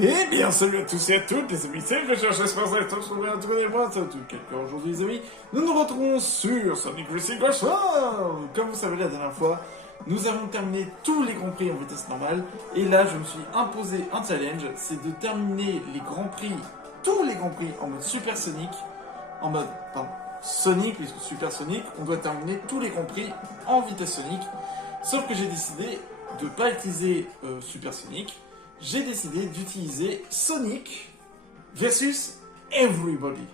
Eh bien, salut à tous et à toutes, les amis, c'est le chercheur spatial, moi, ça tout quelqu'un aujourd'hui, les amis. Nous nous retrouvons sur Sonic Racing Crash. Comme vous savez, la dernière fois, nous avons terminé tous les Grands Prix en vitesse normale. Et là, je me suis imposé un challenge, c'est de terminer les Grands Prix, tous les Grands Prix en mode Super Sonic, en mode, pardon, Sonic, puisque Super Sonic, on doit terminer tous les Grands Prix en vitesse Sonic. Sauf que j'ai décidé de ne pas utiliser Super Sonic. J'ai décidé d'utiliser Sonic versus Everybody.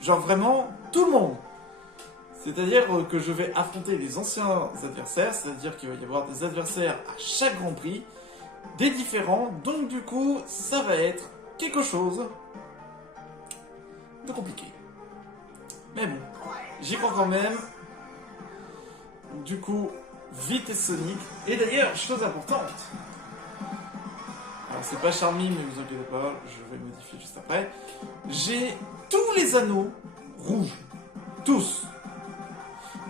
Genre vraiment tout le monde. C'est-à-dire que je vais affronter les anciens adversaires, c'est-à-dire qu'il va y avoir des adversaires à chaque Grand Prix, des différents, donc du coup ça va être quelque chose de compliqué. Mais bon, j'y crois quand même. Du coup, vitesse Sonic. Et d'ailleurs, chose importante. Alors c'est pas Charmy, mais vous inquiétez pas, je vais modifier juste après. J'ai tous les anneaux rouges. Tous.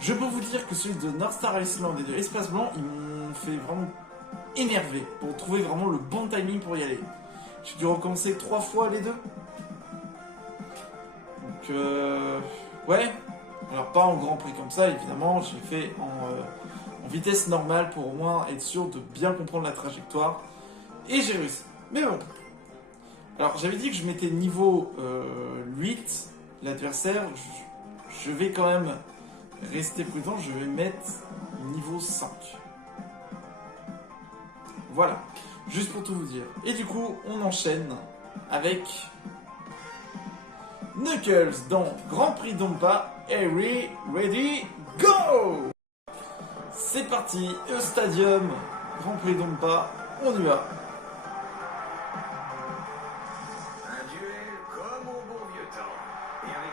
Je peux vous dire que celui de North Star Iceland et de Espace Blanc, ils m'ont fait vraiment énerver pour trouver vraiment le bon timing pour y aller. J'ai dû recommencer 3 fois les deux. Donc ouais. Alors pas en grand prix comme ça, évidemment, j'ai fait en vitesse normale pour au moins être sûr de bien comprendre la trajectoire. Et j'ai réussi. Mais bon. Alors j'avais dit que je mettais niveau 8, l'adversaire. Je vais quand même rester prudent. Je vais mettre niveau 5. Voilà. Juste pour tout vous dire. Et du coup, on enchaîne avec Knuckles dans Grand Prix Dompa. Are ready, go! C'est parti. Stadium. Grand Prix Dompa. On y va.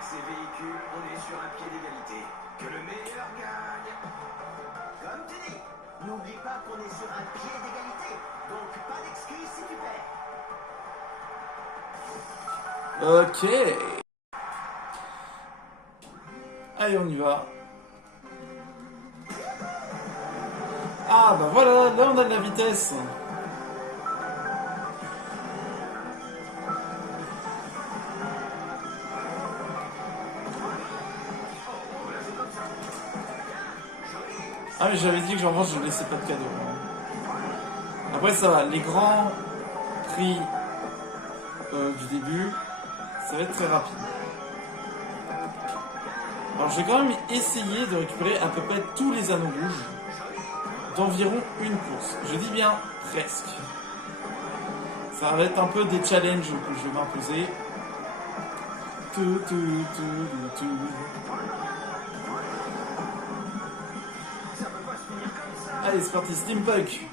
Ces véhicules, on est sur un pied d'égalité. Que le meilleur gagne. Comme tu dis, n'oublie pas qu'on est sur un pied d'égalité. Donc pas d'excuses si tu perds. Ok. Allez, on y va. Ah bah voilà, là on a de la vitesse. Ah mais j'avais dit que genre je laissais pas de cadeaux. Après ça va, les grands prix du début, ça va être très rapide. Alors je vais quand même essayer de récupérer à peu près tous les anneaux rouges d'environ une course. Je dis bien presque. Ça va être un peu des challenges que je vais m'imposer. Allez, c'est parti, Steampunk.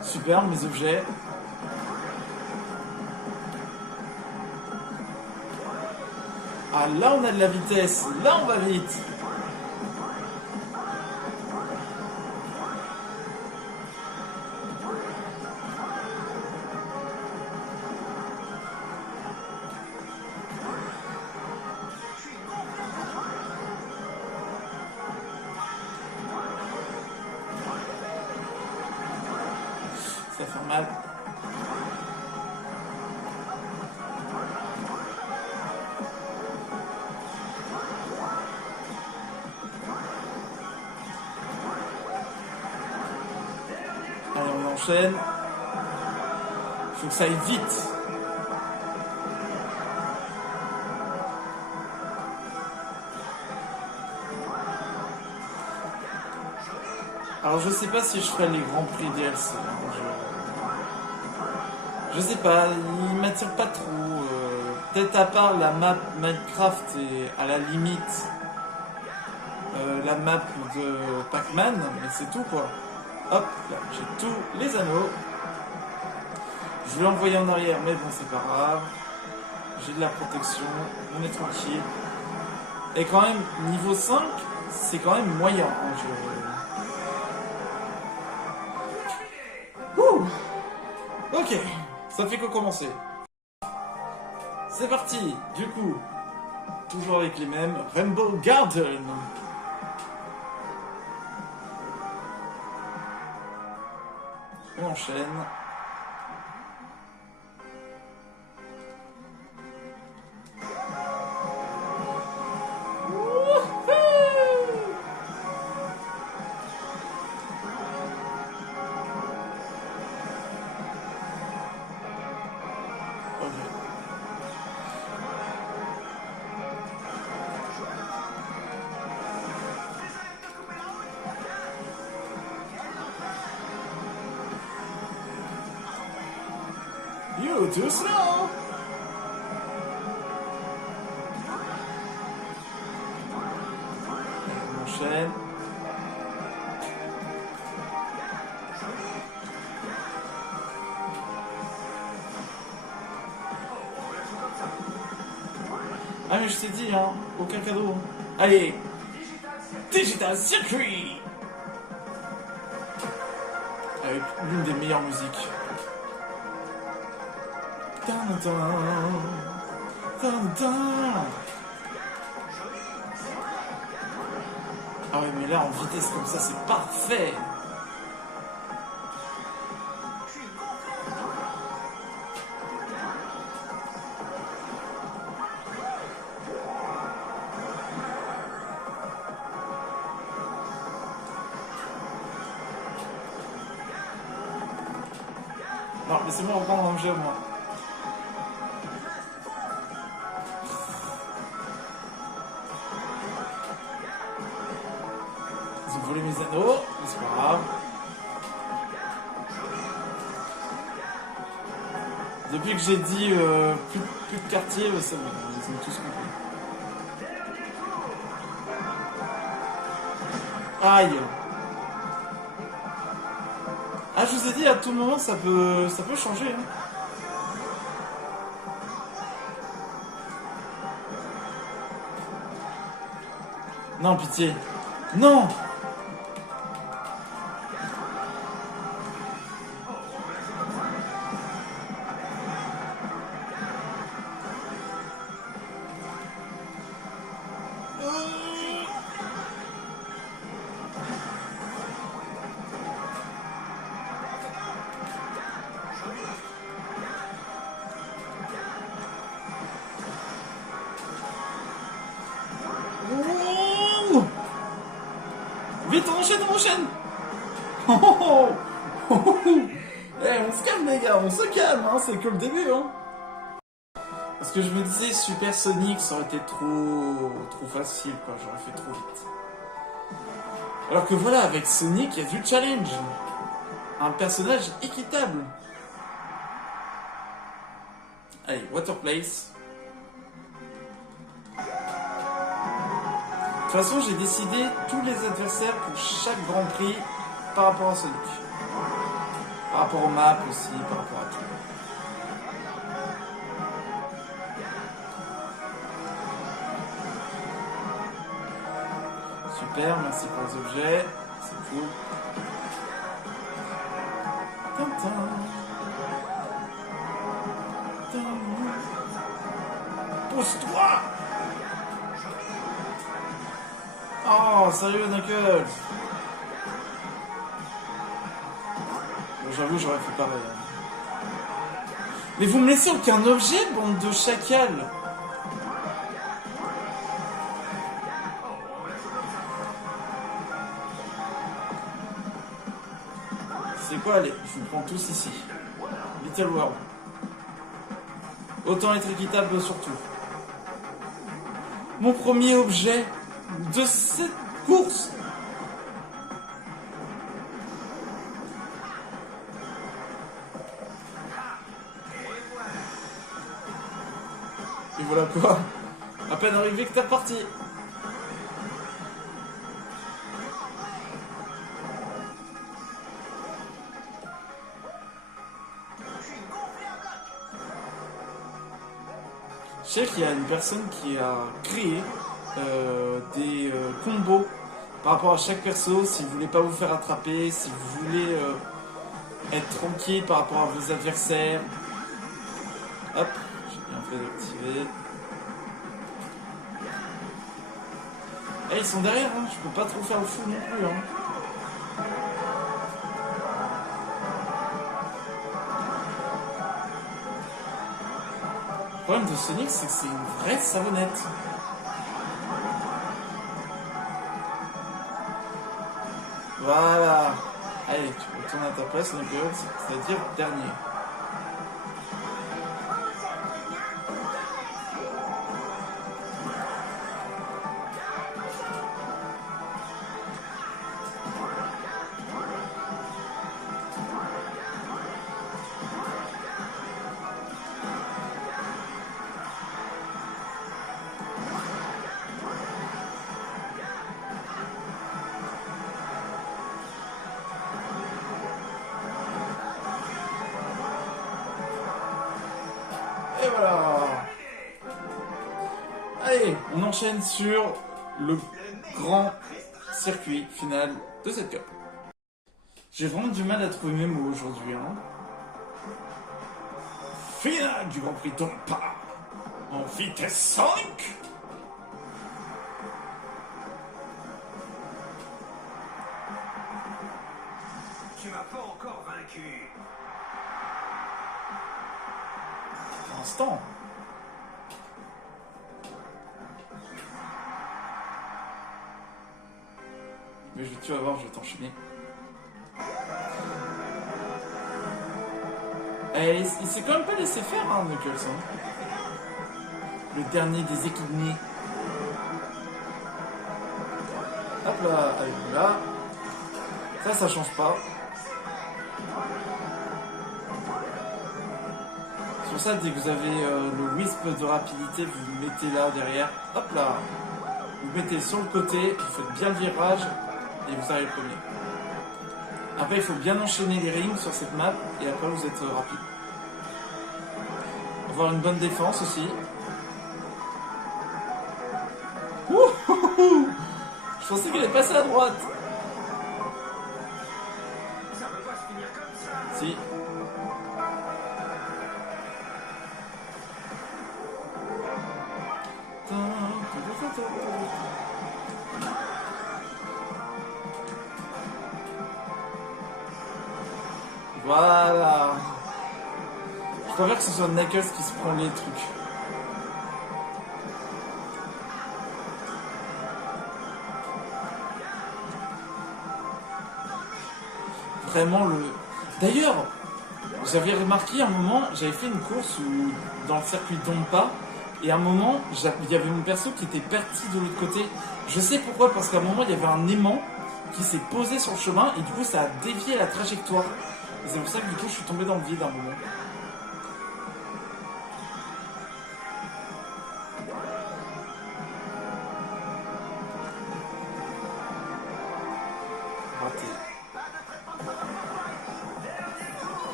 Super, mes objets. Ah, là, on a de la vitesse. Là, on va vite. Ça fait mal. Allez, on enchaîne. Il faut que ça aille vite. Alors je sais pas si je ferai les grands prix DLC. Je sais pas, il m'attire pas trop. Peut-être à part la map Minecraft et à la limite la map de Pac-Man, mais c'est tout quoi. Hop, là, j'ai tous les anneaux. Je vais l'envoyer en arrière, mais bon, c'est pas grave. J'ai de la protection, on est tranquille. Et quand même, niveau 5, c'est quand même moyen. Ouh. Ok, ça fait que commencer. C'est parti, du coup, toujours avec les mêmes. Rainbow Garden. On enchaîne. You too slow. On enchaîne. Ah mais je t'ai dit hein, aucun cadeau. Allez, Digital Circuit. Avec l'une des meilleures musiques. Ah ouais mais là en vitesse comme ça c'est parfait. Non laissez-moi reprendre un objet moi. Voler mes anneaux, mais c'est pas grave. Depuis que j'ai dit plus de quartier, c'est bon, ils ont tous compris. Aïe. Ah je vous ai dit à tout moment ça peut changer. Hein. Non pitié. Non. Vite, on enchaîne. Oh, oh, oh, oh. Eh, on se calme les gars, on se calme, hein, c'est que le début. Hein. Parce que je me disais, Super Sonic, ça aurait été trop facile, quoi, j'aurais fait trop vite. Alors que voilà, avec Sonic, il y a du challenge. Un personnage équitable. Allez, Water Place. De toute façon, j'ai décidé tous les adversaires pour chaque Grand Prix par rapport à Sonic. Par rapport aux maps aussi, par rapport à tout. Super, merci pour les objets. C'est cool. Pousse-toi! Oh, sérieux, Knuckles! Bon, j'avoue, j'aurais fait pareil. Hein. Mais vous me laissez aucun objet, bande de chacals! C'est quoi, allez, je vous prends tous ici. Little World. Autant être équitable surtout. Mon premier objet de cette course. Et voilà quoi. À peine arrivé que t'es reparti. Je sais qu'il y a une personne qui a créé des combos par rapport à chaque perso, si vous voulez pas vous faire attraper, si vous voulez être tranquille par rapport à vos adversaires. Hop, j'ai bien fait d'activer. Eh, ils sont derrière, hein, je peux pas trop faire le fou non plus. Hein. problème de Sonic, c'est que c'est une vraie savonnette. Voilà. Allez, tu retournes à ta place, Knuckles, c'est-à-dire dernier. Et voilà. Allez, on enchaîne sur le grand circuit final de cette cup. J'ai vraiment du mal à trouver mes mots aujourd'hui. Hein. Finale du Grand Prix Dompa en vitesse 5. Tu m'as pas encore vaincu. Pour l'instant. Mais tu vas voir, je vais t'enchaîner. Et il s'est quand même pas laissé faire, hein, Knuckles. Hein. Le dernier des équidnés. Hop là, avec là. Ça change pas. C'est pour ça, dès que vous avez le wisp de rapidité, vous le mettez là, derrière. Hop là. Vous le mettez sur le côté, vous faites bien le virage, et vous arrivez premier. Après, il faut bien enchaîner les rings sur cette map, et après, vous êtes rapide. Avoir une bonne défense aussi. Ouh, je pensais qu'il allait passer à droite. Ça peut pas se finir comme ça. Si. Voilà. Je préfère que ce soit Knuckles qui se prend les trucs. Vraiment le... D'ailleurs, j'avais remarqué un moment, j'avais fait une course où, dans le circuit Dompa, et à un moment, il y avait mon perso qui était parti de l'autre côté. Je sais pourquoi, parce qu'à un moment, il y avait un aimant qui s'est posé sur le chemin, et du coup, ça a dévié la trajectoire. Et c'est pour ça que du coup, je suis tombé dans le vide à un moment. Raté.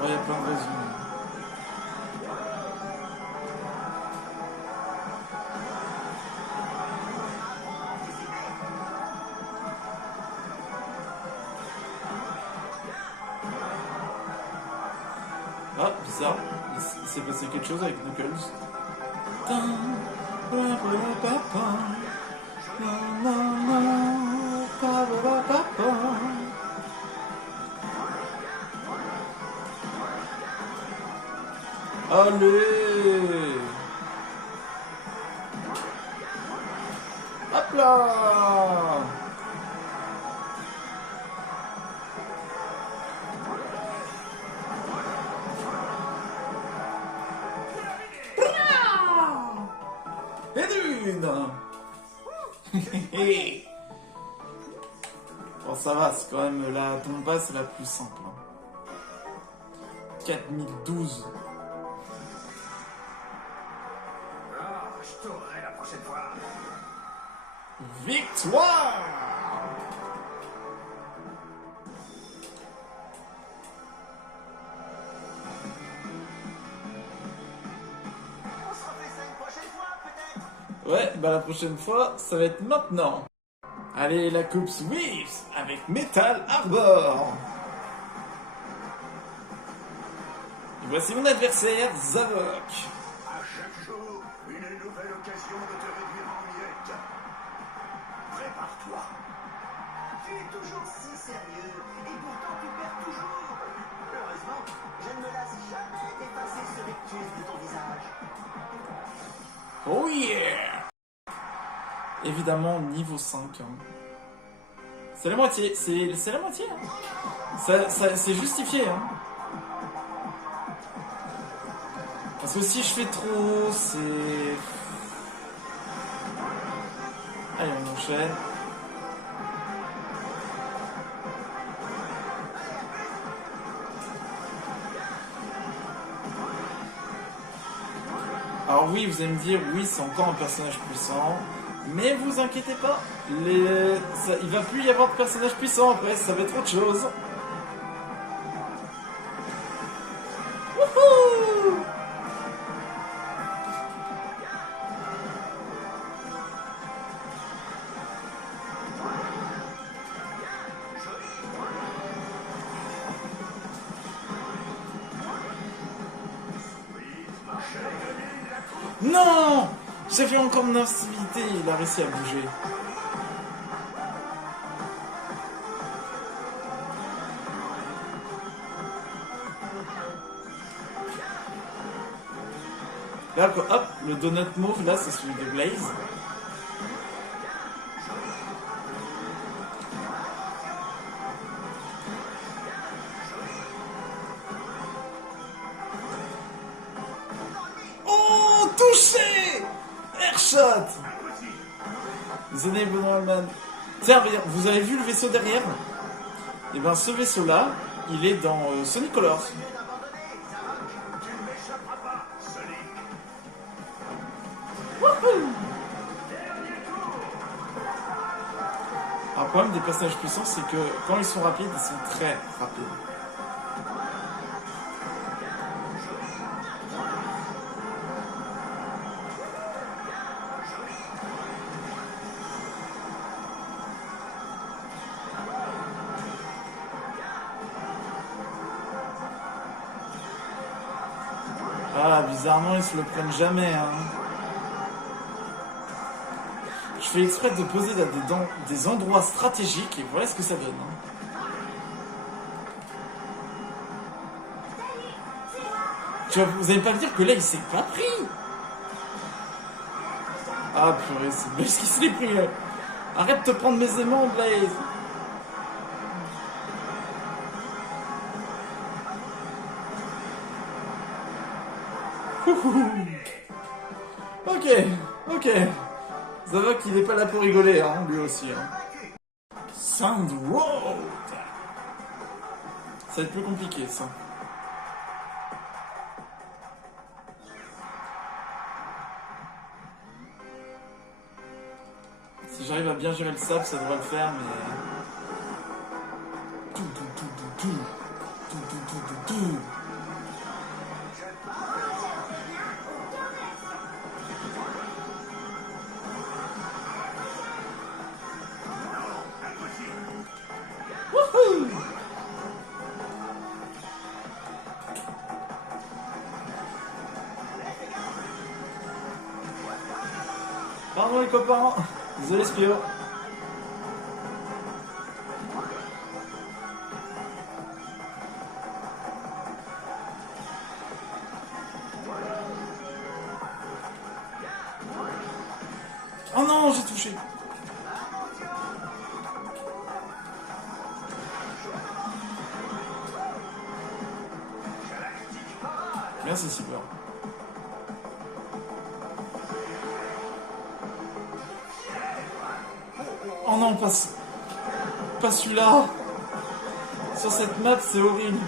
Ouais, il y a plein de raisons. Ah, bizarre. Il s'est passé quelque chose avec Knuckles. Allez! Hop là! Et d'une! Bon, ça va, c'est quand même la Dompa, c'est la plus simple. 4012. Je t'aurai la prochaine fois. Victoire! On se refait ça une prochaine fois, peut-être. Ouais, bah la prochaine fois, ça va être maintenant. Allez, la coupe Swift avec Metal Harbor. Et voici mon adversaire, Zavok. À chaque jour, une nouvelle occasion de te réduire en miettes. Prépare-toi. Tu es toujours si sérieux, et pourtant tu perds toujours. Oh yeah! Évidemment, niveau 5. Hein. C'est la moitié. C'est la moitié. Hein. C'est justifié. Hein. Parce que si je fais trop, c'est... Allez, on enchaîne. Alors oui, vous allez me dire, oui, c'est encore un personnage puissant, mais vous inquiétez pas, il va plus y avoir de personnages puissants après, ça va être autre chose. Wouhou! Non! J'ai fait encore mon invincibilité, il a réussi à bouger. Là, hop, le donut mauve, là, c'est celui de Blaze. Oh, touché! Airshot! The Nobleman. Tiens, vous avez vu le vaisseau derrière? Et bien, ce vaisseau-là, il est dans Sonic Colors. Un problème des personnages puissants, c'est que quand ils sont rapides, ils sont très rapides. Ah, bizarrement, ils se le prennent jamais, hein. Je fais exprès de poser là des endroits stratégiques et voilà ce que ça donne. Hein. Vous allez pas me dire que là il s'est pas pris. Ah purée, c'est Blaze qui se l'est pris. Arrête de te prendre mes aimants, Blaze. Ok. Ça va qu'il n'est pas là pour rigoler, hein, lui aussi. Hein. Sand Road. Ça va être plus compliqué, ça. Si j'arrive à bien gérer le sable, ça devrait le faire, mais... Wouhou! Pardon les copains, désolé Spio. Oh non, j'ai touché. Merci Cyber. Oh non, pas celui-là. Sur cette map, c'est horrible.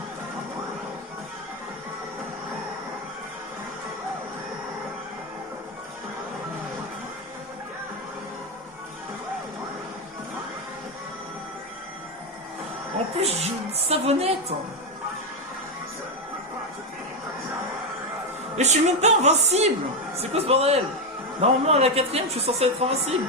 En plus, je joue une savonnette. Et je suis même pas invincible. C'est quoi ce bordel? Normalement, à la 4ème, je suis censé être invincible.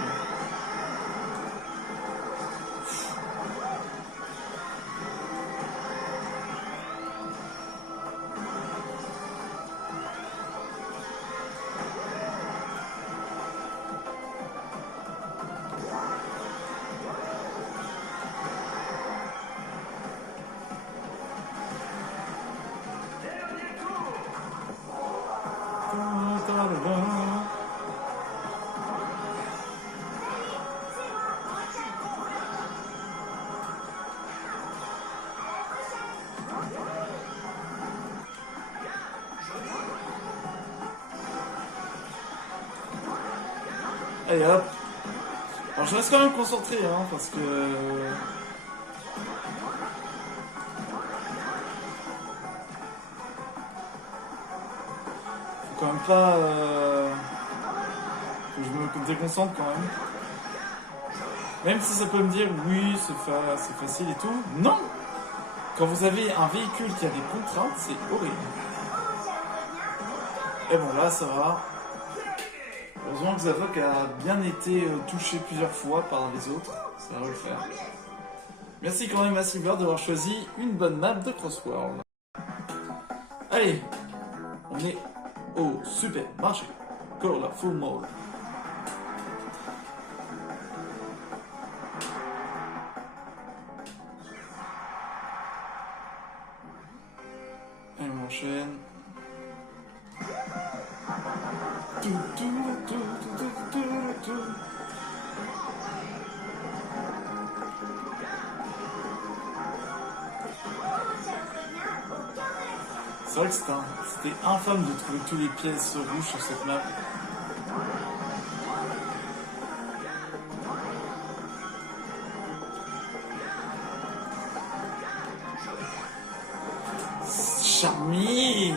Allez hop. Alors je reste quand même concentré, hein, parce que... Faut quand même pas... que je me déconcentre quand même. Même si ça peut me dire, oui, c'est facile et tout. Non! Quand vous avez un véhicule qui a des contraintes, c'est horrible. Et bon, là, ça va. Heureusement que Zavok a bien été touché plusieurs fois par les autres. Ça va le faire. Merci quand même à Silver d'avoir choisi une bonne map de Crossworld. Allez, on est au supermarché. Colorful Mall. Allez, on enchaîne. C'est vrai que c'était infâme de trouver tous les pièces rouges sur cette map. Charmy!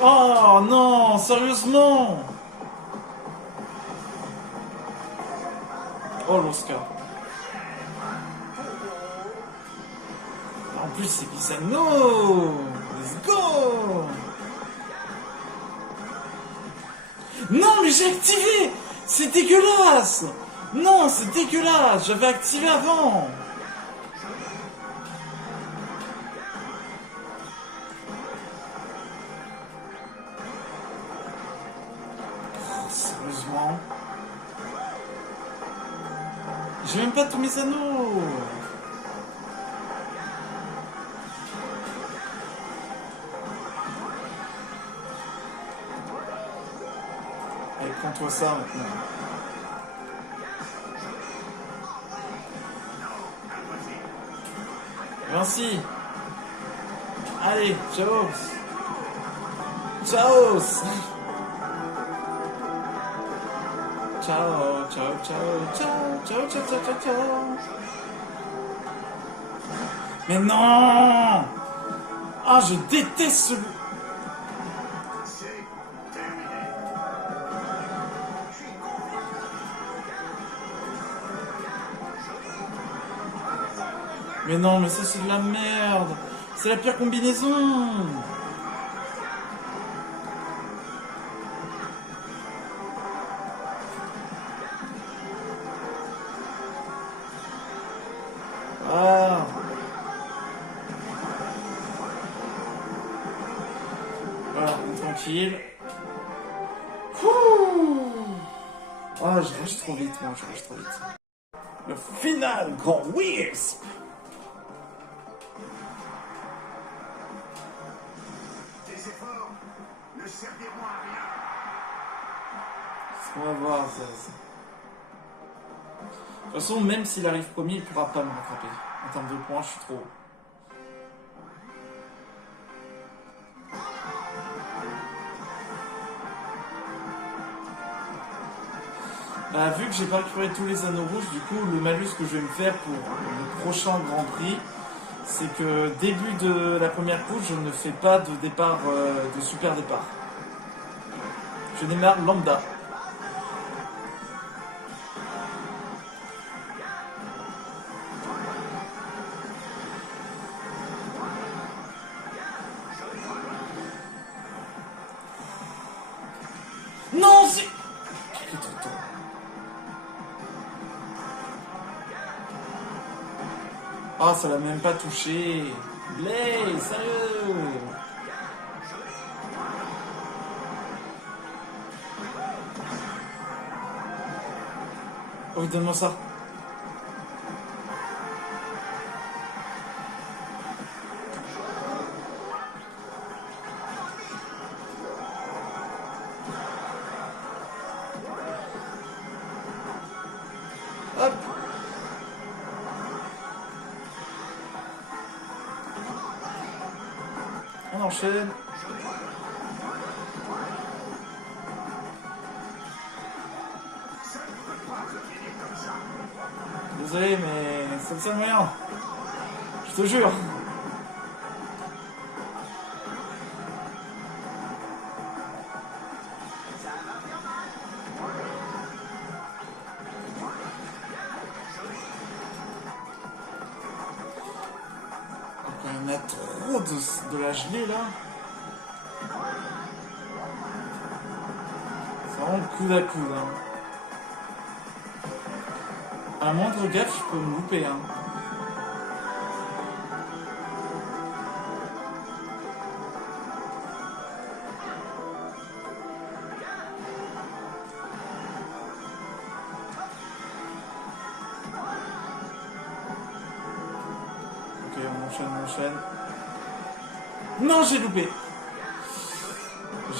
Oh non, sérieusement! Oh l'Oscar. En plus c'est Pisano! Let's go! Non mais j'ai activé! C'est dégueulasse! Non, c'est dégueulasse! J'avais activé avant! Sérieusement. J'ai même pas tous mes anneaux. Allez, prends-toi ça maintenant. Merci. Allez, ciao. Ciao. Ciao, ciao, ciao, ciao, ciao, ciao, ciao, ciao, ciao. Mais non! Ah, je déteste ce... Mais non, mais ça c'est de la merde. C'est la pire combinaison. Ah. Voilà, on est tranquille. Ouh. Ah, je rage trop vite, moi, je rage trop vite. Le final Grand Wisp. Tes efforts ne serviront à rien. On va voir ça. De toute façon, même s'il arrive premier, il ne pourra pas me rattraper. En termes de points, je suis trop haut. Bah, vu que j'ai pas récupéré tous les anneaux rouges, du coup, le malus que je vais me faire pour le prochain Grand Prix, c'est que début de la première course, je ne fais pas de départ, de super départ. Je démarre lambda. Non, c'est... Ah, ça l'a même pas touché. Blaze, sérieux. Oh, donne-moi ça. On enchaîne. Désolé, mais c'est le seul moyen. Je te jure. Il y en a trop de la gelée là. C'est vraiment coude à coude. Hein. À moindre gaffe, je peux me louper. Hein. Ok, on enchaîne. Non, j'ai loupé.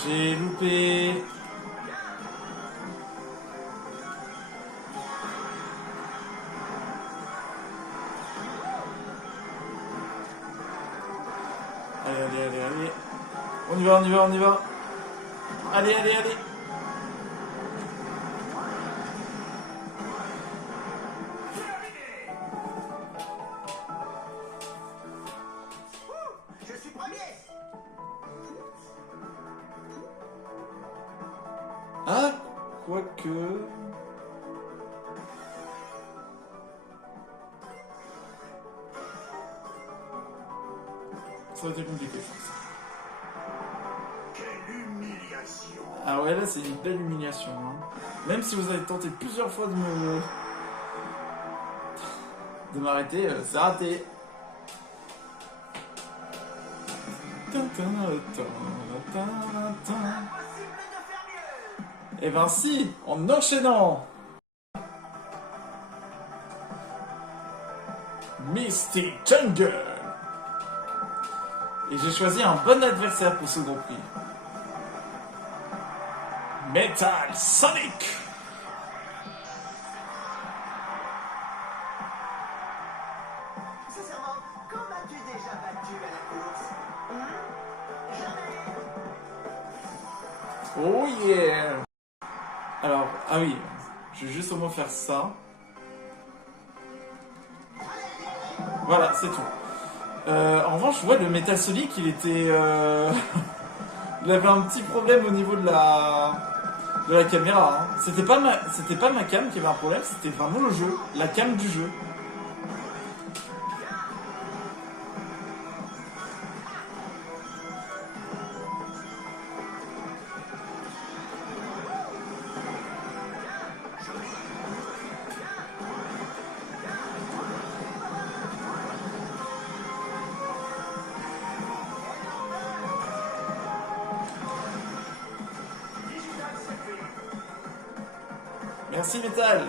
J'ai loupé. Allez. On y va. Allez. Je suis premier. Ah, quoique... Ça va être compliqué, je pense. Quelle humiliation. Ah ouais, là, c'est une belle humiliation. Hein. Même si vous avez tenté plusieurs fois de m'arrêter, c'est raté. Et ben si, en enchaînant. Mystic Jungle. Et j'ai choisi un bon adversaire pour ce Grand Prix. Metal Sonic. Sincèrement, quand as-tu déjà battu à la course? Jamais. Oh yeah. Alors, ah oui, je vais juste au moins faire ça. Voilà, c'est tout. En revanche, je vois le Metal Sonic, il était... il avait un petit problème au niveau de la caméra. Hein. C'était pas ma cam qui avait un problème, c'était vraiment le jeu, la cam du jeu. Merci Metal.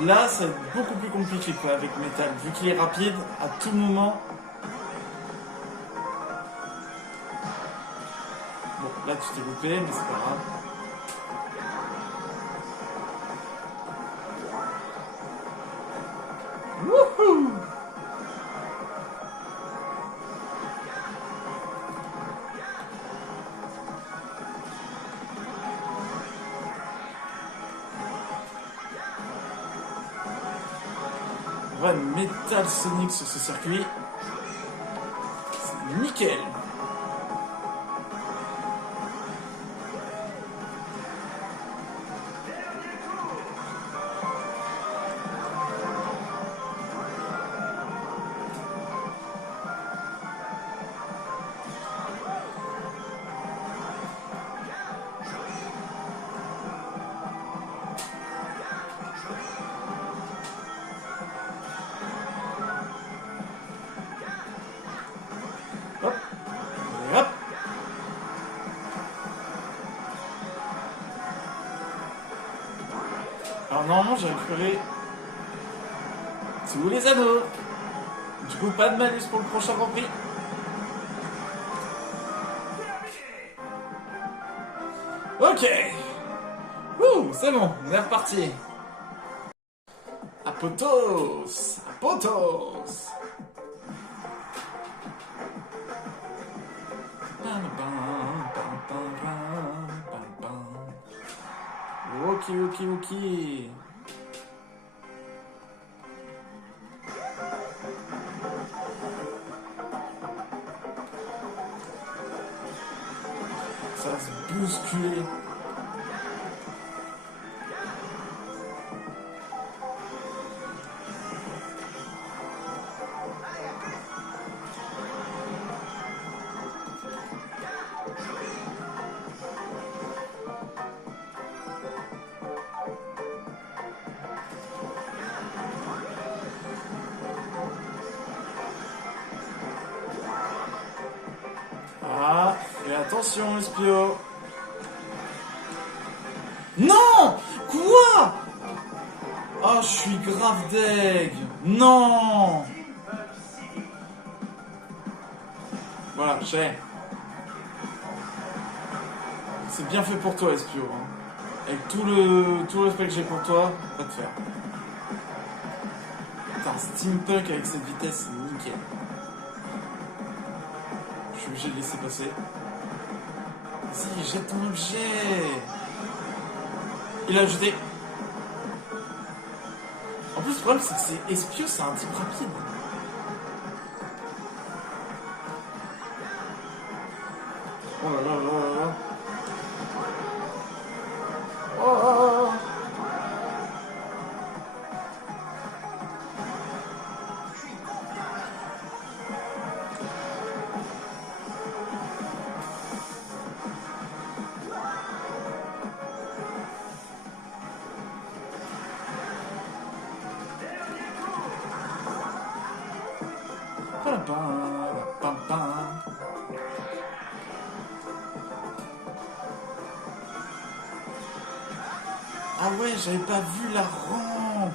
Là, c'est beaucoup plus compliqué quoi, avec Metal, vu qu'il est rapide à tout moment. Bon, là tu t'es loupé, mais c'est pas grave. Wouhou! On va Metal Sonic sur ce circuit. C'est nickel. Hop. Et hop. Alors normalement j'ai récupéré tous les anneaux. Du coup pas de malus pour le prochain Grand Prix. Ok. Ouh, c'est bon, on est reparti. Potos. Potos. Ok, ok, ok. Ça va se bousculer. Ah, fais attention, Espio. Non! Quoi? Oh, je suis grave deg. Non! Voilà, j'ai. C'est bien fait pour toi, Espio. Hein. Avec tout le respect que j'ai pour toi, va te faire. Putain, Steampunk avec cette vitesse, c'est nickel. Je suis obligé de laisser passer. Vas-y, jette ton objet. Il a jeté. En plus, le problème, c'est que c'est Espio, c'est un type rapide. Oh là là là là là. Oh, oh, oh. Ah ouais, j'avais pas vu la rampe.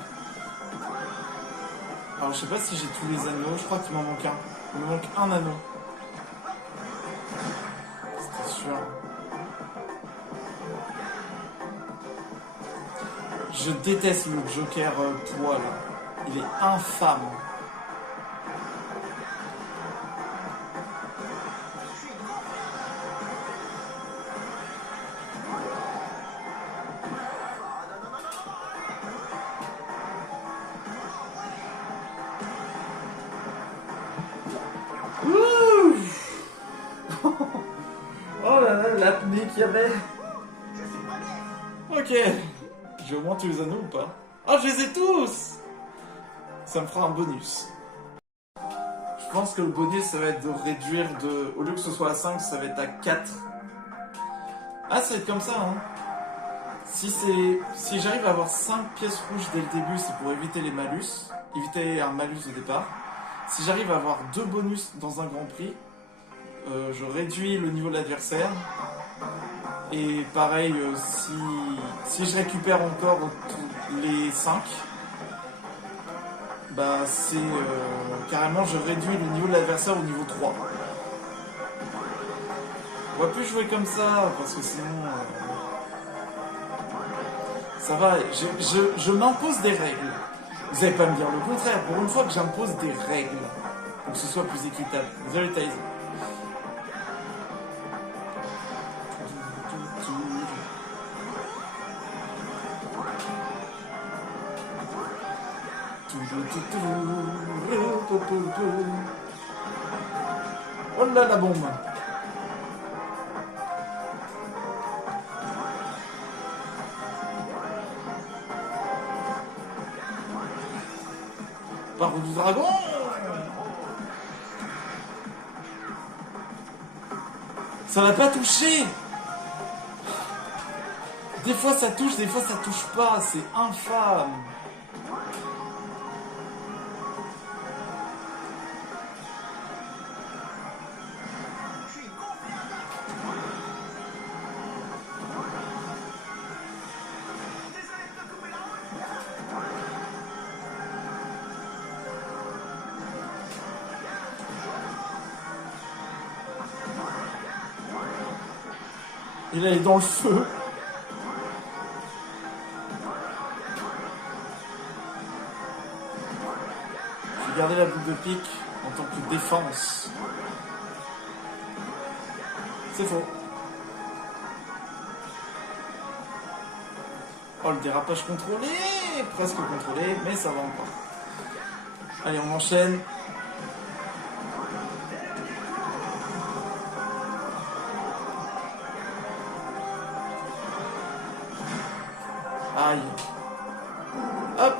Alors je sais pas si j'ai tous les anneaux, je crois qu'il m'en manque un. Il me manque un anneau. C'était sûr. Je déteste le Joker poids là. Il est infâme. Oh là là, l'apnée qu'il y avait. Ok. J'ai au moins tous les anneaux ou pas? Oh, je les ai tous. Ça me fera un bonus. Je pense que le bonus, ça va être de réduire de... Au lieu que ce soit à 5, ça va être à 4. Ah, ça va être comme ça, hein. Si j'arrive à avoir 5 pièces rouges dès le début, c'est pour éviter les malus. Éviter un malus au départ. Si j'arrive à avoir 2 bonus dans un Grand Prix, je réduis le niveau de l'adversaire. Et pareil, si je récupère encore les 5, bah c'est carrément je réduis le niveau de l'adversaire au niveau 3. On va plus jouer comme ça parce que sinon ça va, je m'impose des règles. Vous allez pas me dire le contraire, pour une fois que j'impose des règles pour que ce soit plus équitable. Désolé Thaïs. Oh là la bombe. Par du dragon. Ça n'a pas touché. Des fois ça touche, des fois ça touche pas. C'est infâme. Et là, il est dans le feu. vais garder la boucle de pique en tant que défense. C'est faux. Oh, le dérapage contrôlé. Presque contrôlé, mais ça va encore. Allez, on enchaîne. Aïe. Hop.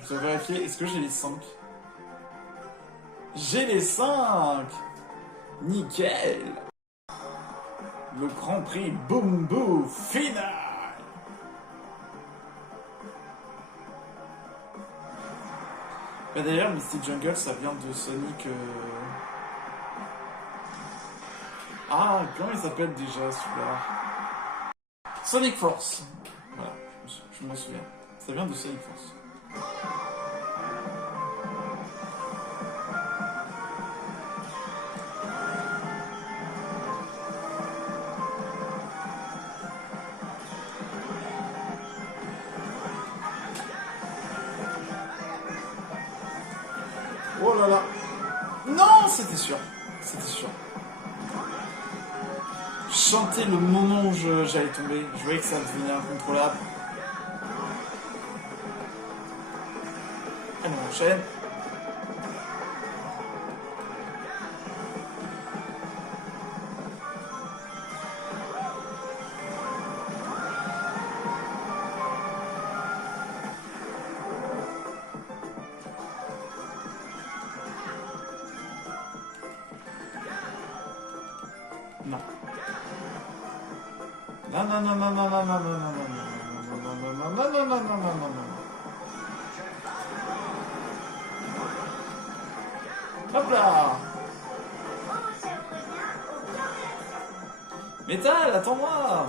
Je vais vérifier, est-ce que j'ai les 5? J'ai les 5! Nickel! Le Grand Prix Boom Boom final! Bah d'ailleurs, Misty Jungle, ça vient de Sonic... Ah, comment il s'appelle déjà celui-là? Sonic Force! Voilà, je m'en souviens. Ça vient de Sonic Force. Oh là là. Non, c'était sûr. C'était sûr. Je sentais le moment où j'allais tomber. Je voyais que ça devenait incontrôlable. Allez, on enchaîne. Non. Non, non, non, non, non, non, non, non, non, non, non, non, non, non, non, non, non, non, non, non. Hop là. Métal, attends-moi.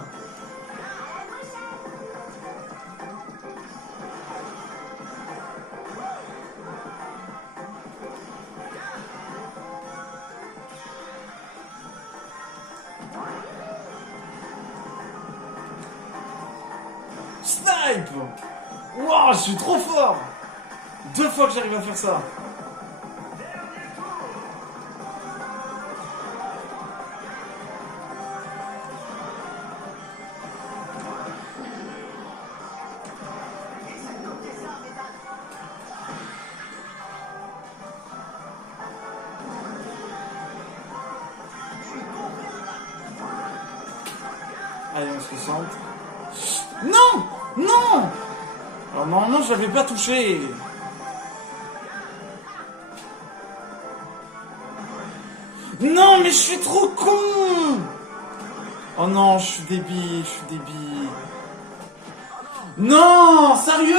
Snipe! Wow, je suis trop fort! 2 fois que j'arrive à faire ça. Allez, on se concentre. Non! Non! Alors normalement, je l'avais pas touché. Non, mais je suis trop con! Oh non, je suis débile, je suis débile. Non, sérieux?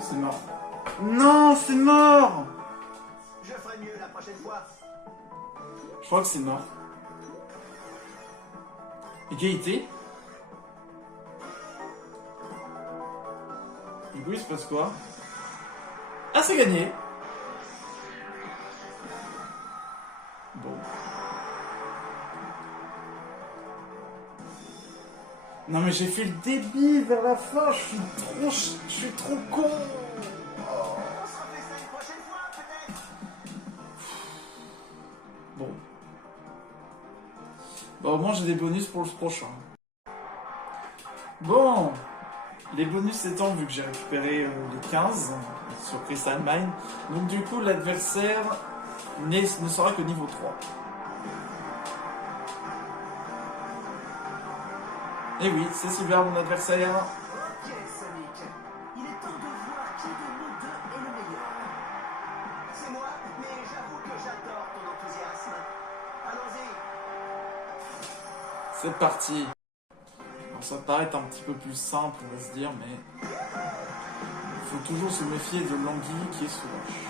C'est mort. Non, c'est mort! Je ferai mieux la prochaine fois. Je crois que c'est mort. Égalité. Du coup, il se passe quoi? Ah, c'est gagné! Bon. Non, mais j'ai fait le débit vers la fin, je suis trop con! On se refait ça une prochaine fois, peut-être. Bon, Bon, au moins j'ai des bonus pour le prochain. Bon, les bonus étant, vu que j'ai récupéré les 15 sur Crystal Mine, donc du coup l'adversaire ne sera que niveau 3. Et oui, c'est Silver mon adversaire. Ok, Sonic. Il est temps de voir qui de nous deux est le meilleur. C'est moi, mais j'avoue que j'adore ton enthousiasme. Allons-y. C'est parti. Alors, ça paraît être un petit peu plus simple, on va se dire, mais il faut toujours se méfier de l'anguille qui est sous roche.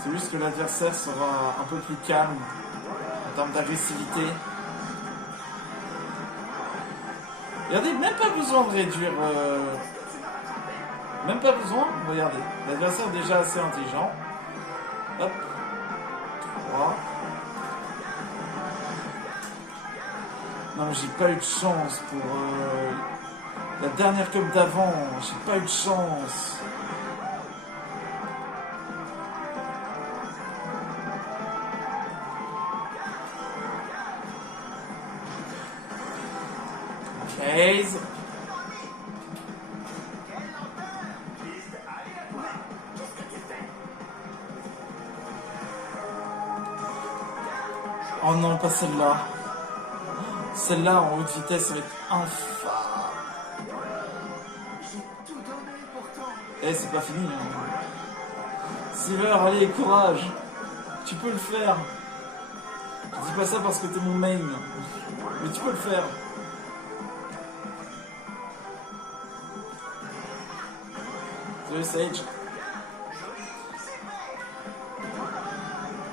C'est juste que l'adversaire sera un peu plus calme en termes d'agressivité. Regardez, même pas besoin de réduire... Même pas besoin, regardez. L'adversaire est déjà assez intelligent. Hop. 3. Non, mais j'ai pas eu de chance pour... la dernière coupe d'avant. J'ai pas eu de chance. Haze. Oh non, pas celle-là. Celle-là en haute vitesse avec infâme. J'ai tout donné pourtant. Eh, c'est pas fini. Hein. Silver, allez, courage. Tu peux le faire. Je dis pas ça parce que t'es mon main. Mais tu peux le faire. Salut Sage.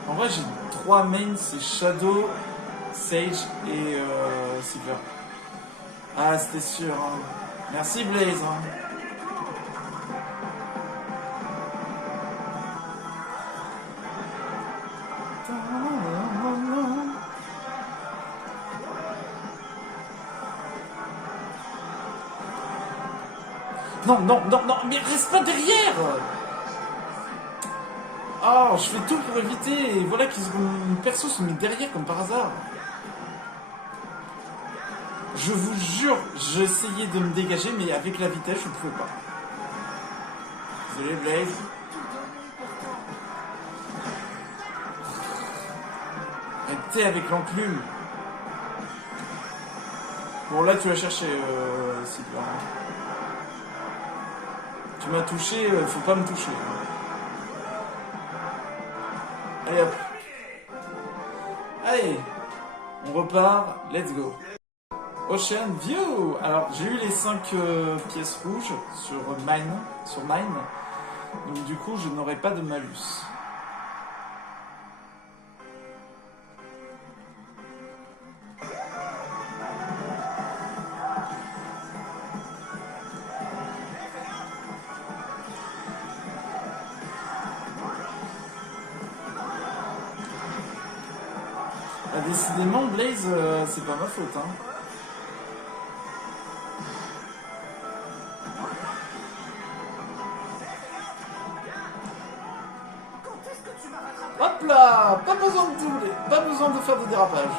En vrai, j'ai 3 mains, c'est Shadow, Sage et Silver. Ah, c'était sûr. Hein. Merci Blaze. Hein. Non, non, non, non, mais reste pas derrière! Oh, je fais tout pour éviter, et voilà qu'ils mon perso se met derrière comme par hasard. Je vous jure, j'ai essayé de me dégager, mais avec la vitesse, je ne pouvais pas. Désolé, Blaze. Arrêtez avec l'enclume. Bon, là, tu vas chercher, Silver. Tu m'as touché, faut pas me toucher. Allez hop. Allez, on repart, let's go. Ocean View. Alors j'ai eu les 5 pièces rouges sur Mine. Donc du coup je n'aurai pas de malus. Décidément, Blaze, c'est pas ma faute, hein. Hop là, pas besoin de doubler, pas besoin de faire de dérapage.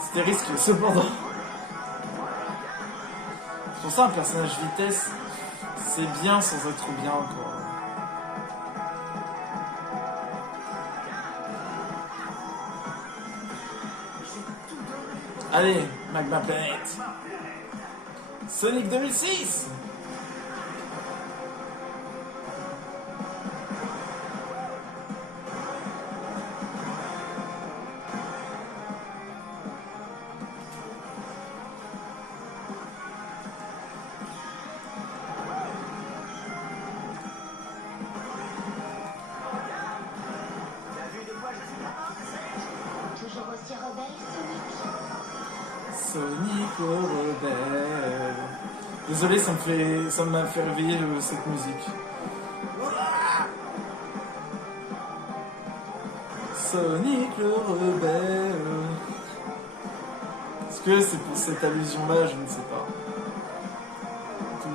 C'était risqué, cependant. C'est pour ça un personnage vitesse, c'est bien sans être bien, quoi. Allez, Magma Planet. Sonic 2006. Toujours aussi rebelle, Sonic. Sonic le rebelle. Désolé, ça m'a fait réveiller cette musique. Sonic le rebelle. Est-ce que c'est pour cette allusion-là? Je ne sais pas. En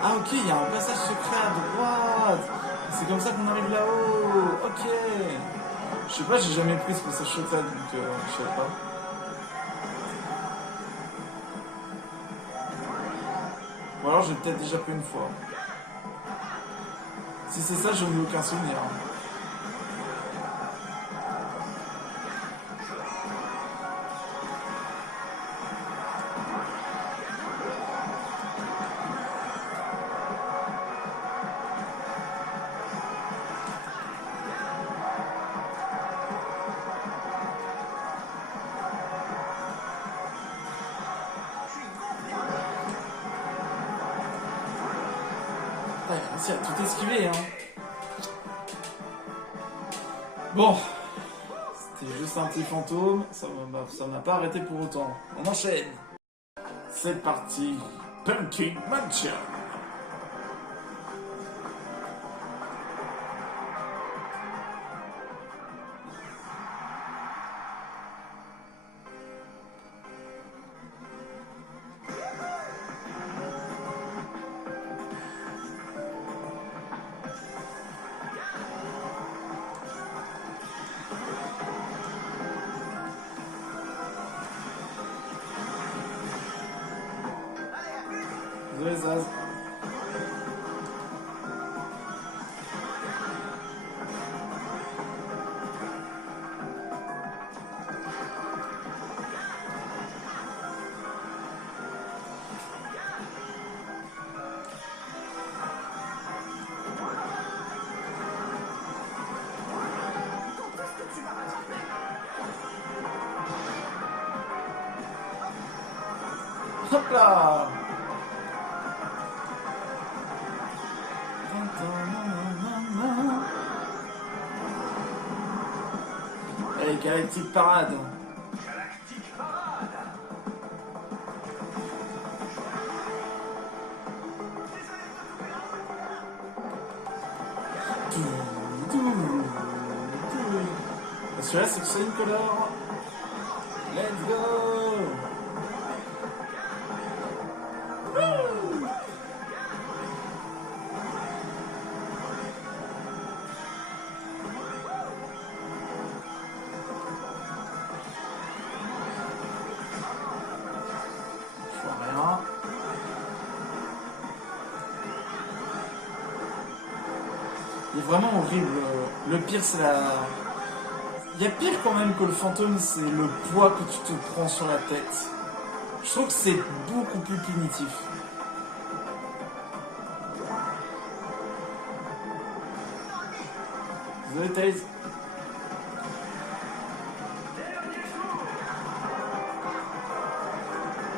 Ah ok, il y a un passage secret à droite. C'est comme ça qu'on arrive là-haut. Ok. Je sais pas, j'ai jamais pris ce passage secret, donc je sais pas. Ou alors j'ai peut-être déjà pris une fois. Si c'est ça, je n'ai aucun souvenir. Ah, il a réussi à tout esquiver, hein. Bon, c'était juste un petit fantôme, ça m'a pas arrêté pour autant. On enchaîne. C'est parti. Pumpkin Mansion. Désolé, Zaz. Hop là. Allez, Galactic Parade. Galactique Parade. Celui-là, c'est que c'est une couleur. Let's go. Il est vraiment horrible. Le pire, c'est la... Il y a pire quand même que le fantôme, c'est le poids que tu te prends sur la tête. Je trouve que c'est beaucoup plus punitif. Désolé, Taze.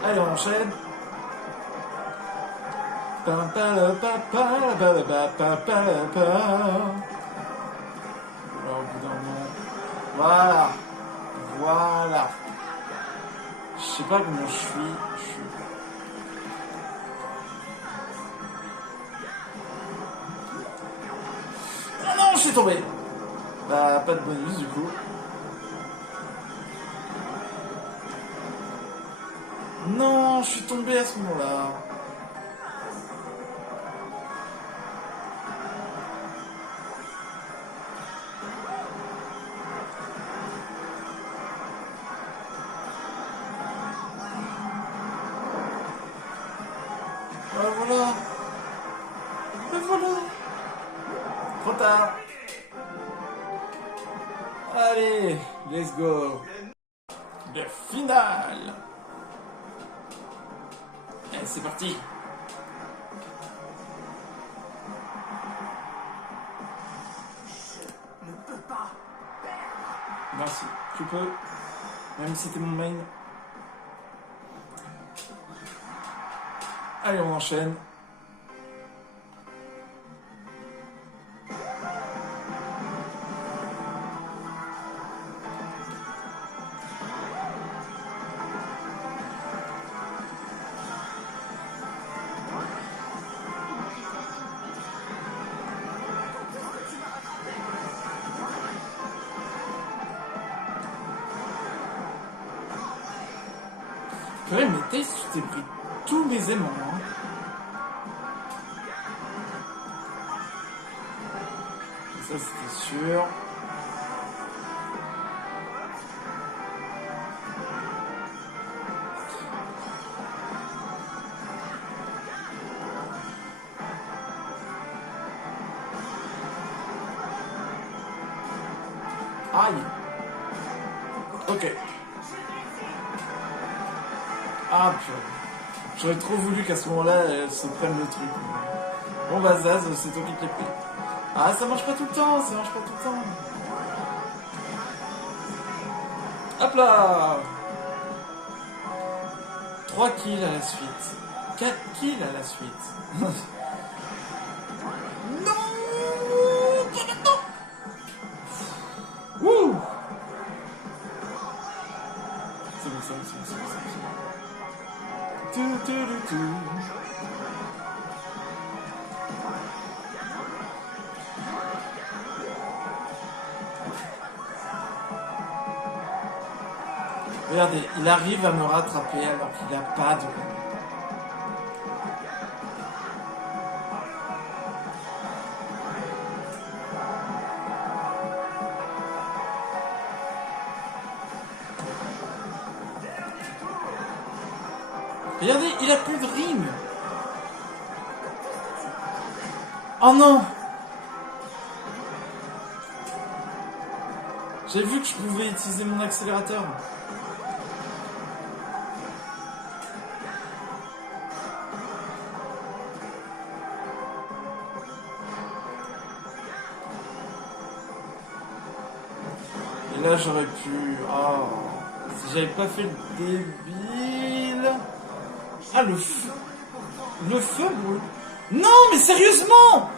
Allez, on enchaîne. Voilà. Voilà. Je sais pas comment je suis. Ah non, je suis tombé. Bah, pas de bonus du coup. Non, je suis tombé à ce moment-là. Voilà. Et voilà. Trop tard. Allez, let's go. Le final. Allez, c'est parti. Ne peux pas perdre. Merci, tu peux. Même si t'es mon main. Allez, on enchaîne. Purée, mais Tails, tu t'es pris tous mes aimants, hein. Ça, c'était sûr. Aïe. Ok. Ah, purée. J'aurais trop voulu qu'à ce moment-là, elle se prenne le truc. Bon bah Zaz, c'est toi qui te l'es pris. Ah, ça marche pas tout le temps, ça marche pas tout le temps. Hop là. 3 kills à la suite. 4 kills à la suite. Non. Wouh. C'est bon, c'est bon, c'est bon, c'est bon, c'est bon. Tout. Regardez, il arrive à me rattraper alors qu'il n'a pas de... Regardez, il a plus de ring. Oh non. J'ai vu que je pouvais utiliser mon accélérateur. Et là j'aurais pu... Oh, si j'avais pas fait le débile... Ah, le feu... Le feu brûle. Non, mais sérieusement.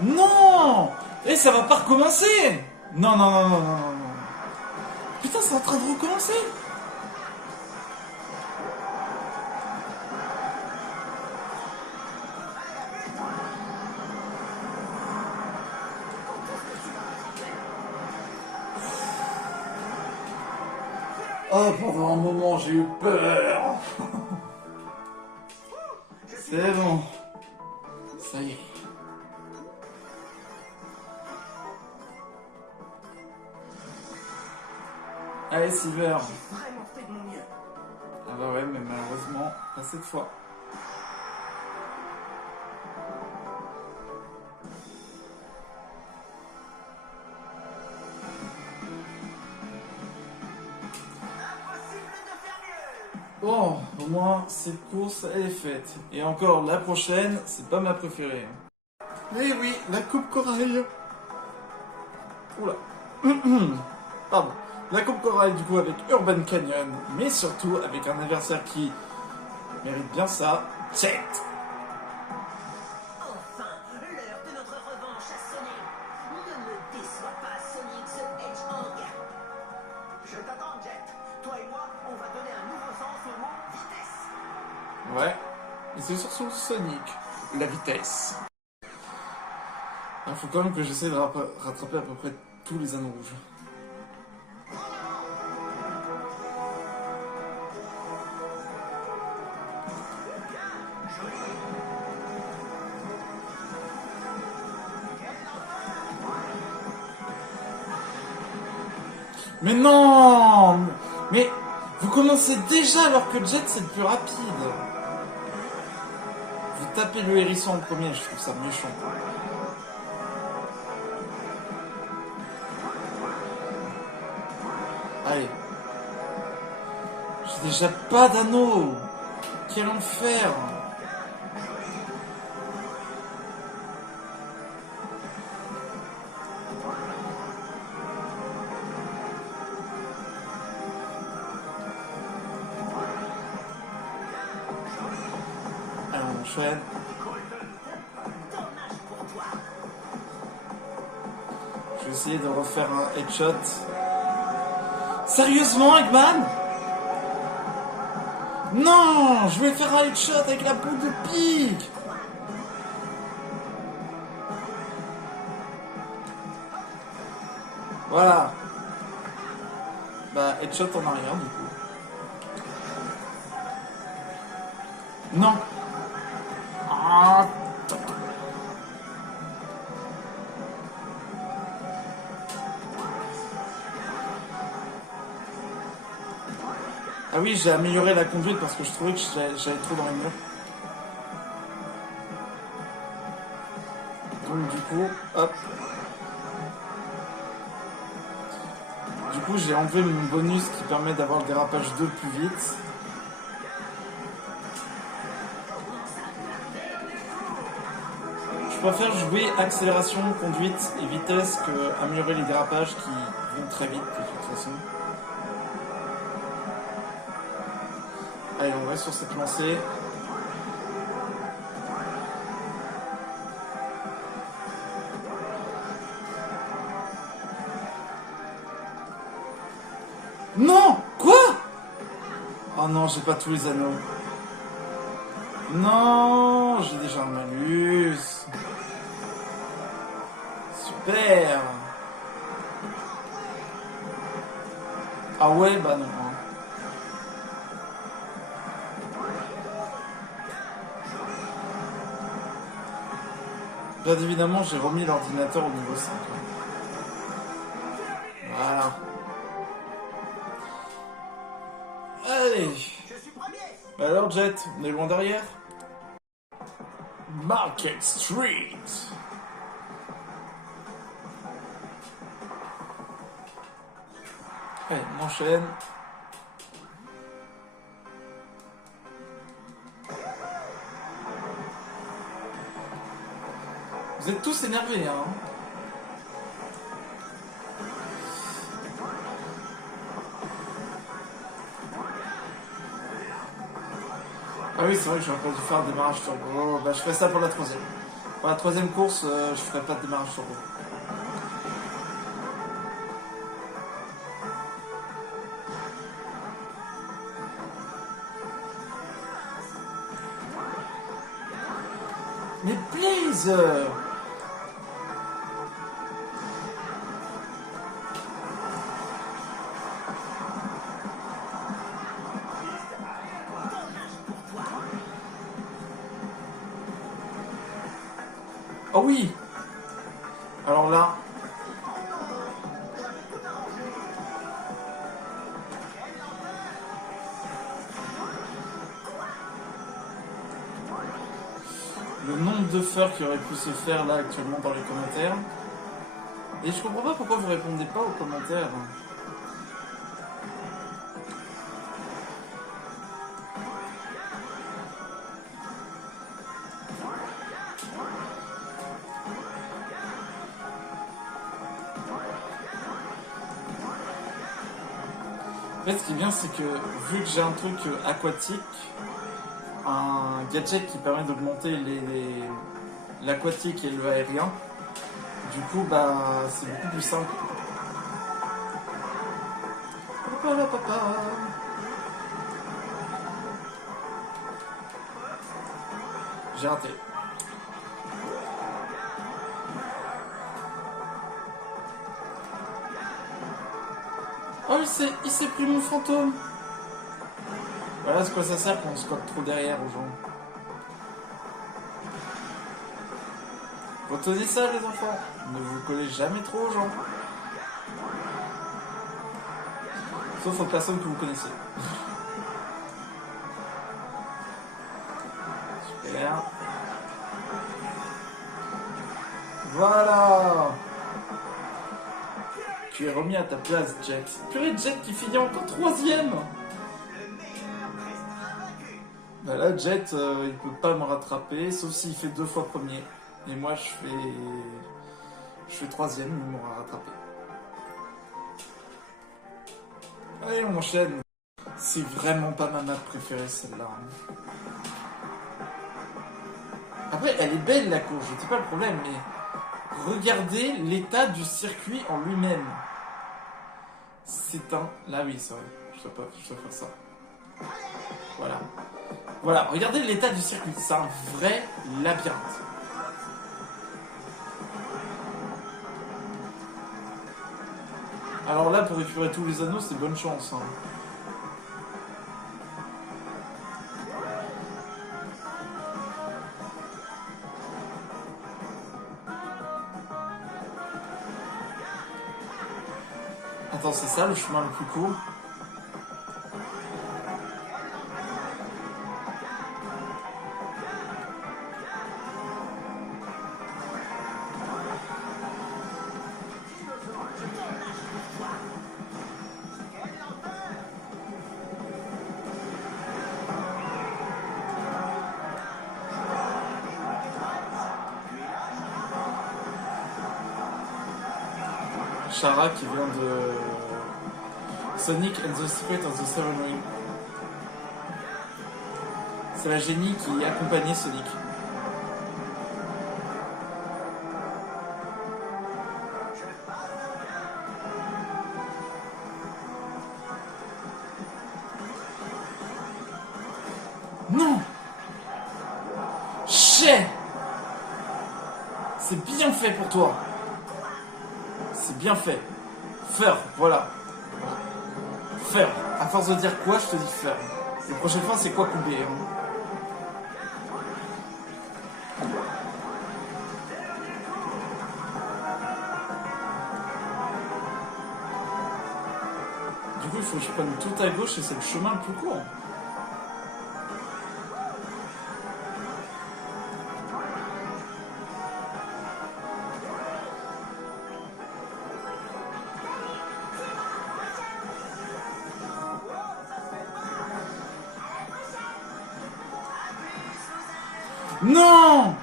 Non. Et ça va pas recommencer. Non. Putain, c'est en train de recommencer. Oh, pendant un moment, j'ai eu peur. C'est bon. Ça y est. Allez, Silver. J'ai vraiment fait de mon mieux. Ah bah ouais, mais malheureusement, pas cette fois. Bon, au moins, cette course, elle est faite. Et encore, la prochaine, c'est pas ma préférée. Eh oui, la Coupe Corail. Oula. Pardon. La Coupe Corail, du coup, avec Urban Canyon, mais surtout avec un adversaire qui mérite bien ça, Jet. Enfin, l'heure de notre revanche à Sonic. Ne me déçois pas, Sonic the Hedgehog. Je t'attends, Jet. Toi et moi, on va donner un nouveau sens au mot vitesse. Ouais. Et c'est surtout Sonic, la vitesse. Il faut quand même que j'essaie de rattraper à peu près tous les anneaux rouges. Mais non! Mais vous commencez déjà alors que Jet c'est le plus rapide. Vous tapez le hérisson en premier, je trouve ça méchant. Allez. J'ai déjà pas d'anneau. Quel enfer! Allez, on enchaîne. Je vais essayer de refaire un headshot. Sérieusement, Eggman? Non, je vais faire un headshot avec la boule de pique. Voilà. Bah, headshot en arrière, du coup. Non. Ah. Ah oui, j'ai amélioré la conduite parce que je trouvais que j'allais trop dans les murs. Donc du coup, hop. Du coup, j'ai enlevé mon bonus qui permet d'avoir le dérapage 2 plus vite. Je préfère jouer accélération, conduite et vitesse que améliorer les dérapages qui vont très vite de toute façon. Allez, on reste sur cette lancée. Non! Quoi? Oh non, j'ai pas tous les anneaux. Non, j'ai déjà un malus. Super. Ah ouais, bah non. Bien évidemment, j'ai remis l'ordinateur au niveau 5. Voilà. Allez. Alors Jet, on est loin derrière. Market Street. Allez, on enchaîne. Vous êtes tous énervés, hein? Ah oui, c'est vrai que j'aurais pas dû faire un démarrage turbo. Bah, je ferai ça pour la troisième. Pour la troisième course, je ferai pas de démarrage turbo. Mais please! Oh oui! Alors là... Le nombre de feurs qui aurait pu se faire là actuellement dans les commentaires. Et je comprends pas pourquoi vous répondez pas aux commentaires. En fait, ce qui est bien, c'est que vu que j'ai un truc aquatique, un gadget qui permet d'augmenter l'aquatique et le aérien, du coup, bah, c'est beaucoup plus simple. J'ai raté. Oh, il s'est pris mon fantôme. Voilà ce que ça sert quand on squatte trop derrière aux gens. Retenez ça, les enfants. Ne vous collez jamais trop aux gens. Sauf aux personnes que vous connaissez. Super. Voilà. Tu es remis à ta place, Jet. Purée, Jet qui finit encore 3ème. Bah là, Jet, il peut pas me rattraper, sauf s'il fait 2 fois premier. Et moi, je fais 3ème, il m'aura rattrapé. Allez, on enchaîne. C'est vraiment pas ma map préférée, celle-là. Après, elle est belle, la course, je dis pas le problème, mais regardez l'état du circuit en lui-même. C'est un... Là, oui, c'est vrai. Je dois faire ça. Voilà. Voilà, regardez l'état du circuit. C'est un vrai labyrinthe. Alors là, pour récupérer tous les anneaux, c'est bonne chance. Hein. Attends, c'est ça le chemin le plus court? Chara qui vient de Sonic and the Secret of the Seven Rings. C'est la génie qui accompagnait Sonic. Non! Chais! C'est bien fait pour toi. C'est bien fait. Faire, voilà. Faire. À force de dire quoi, je te dis faire. La prochaine fois, c'est quoi couper, hein. Du coup, il faut que je prenne tout à gauche et c'est le chemin le plus court. Non!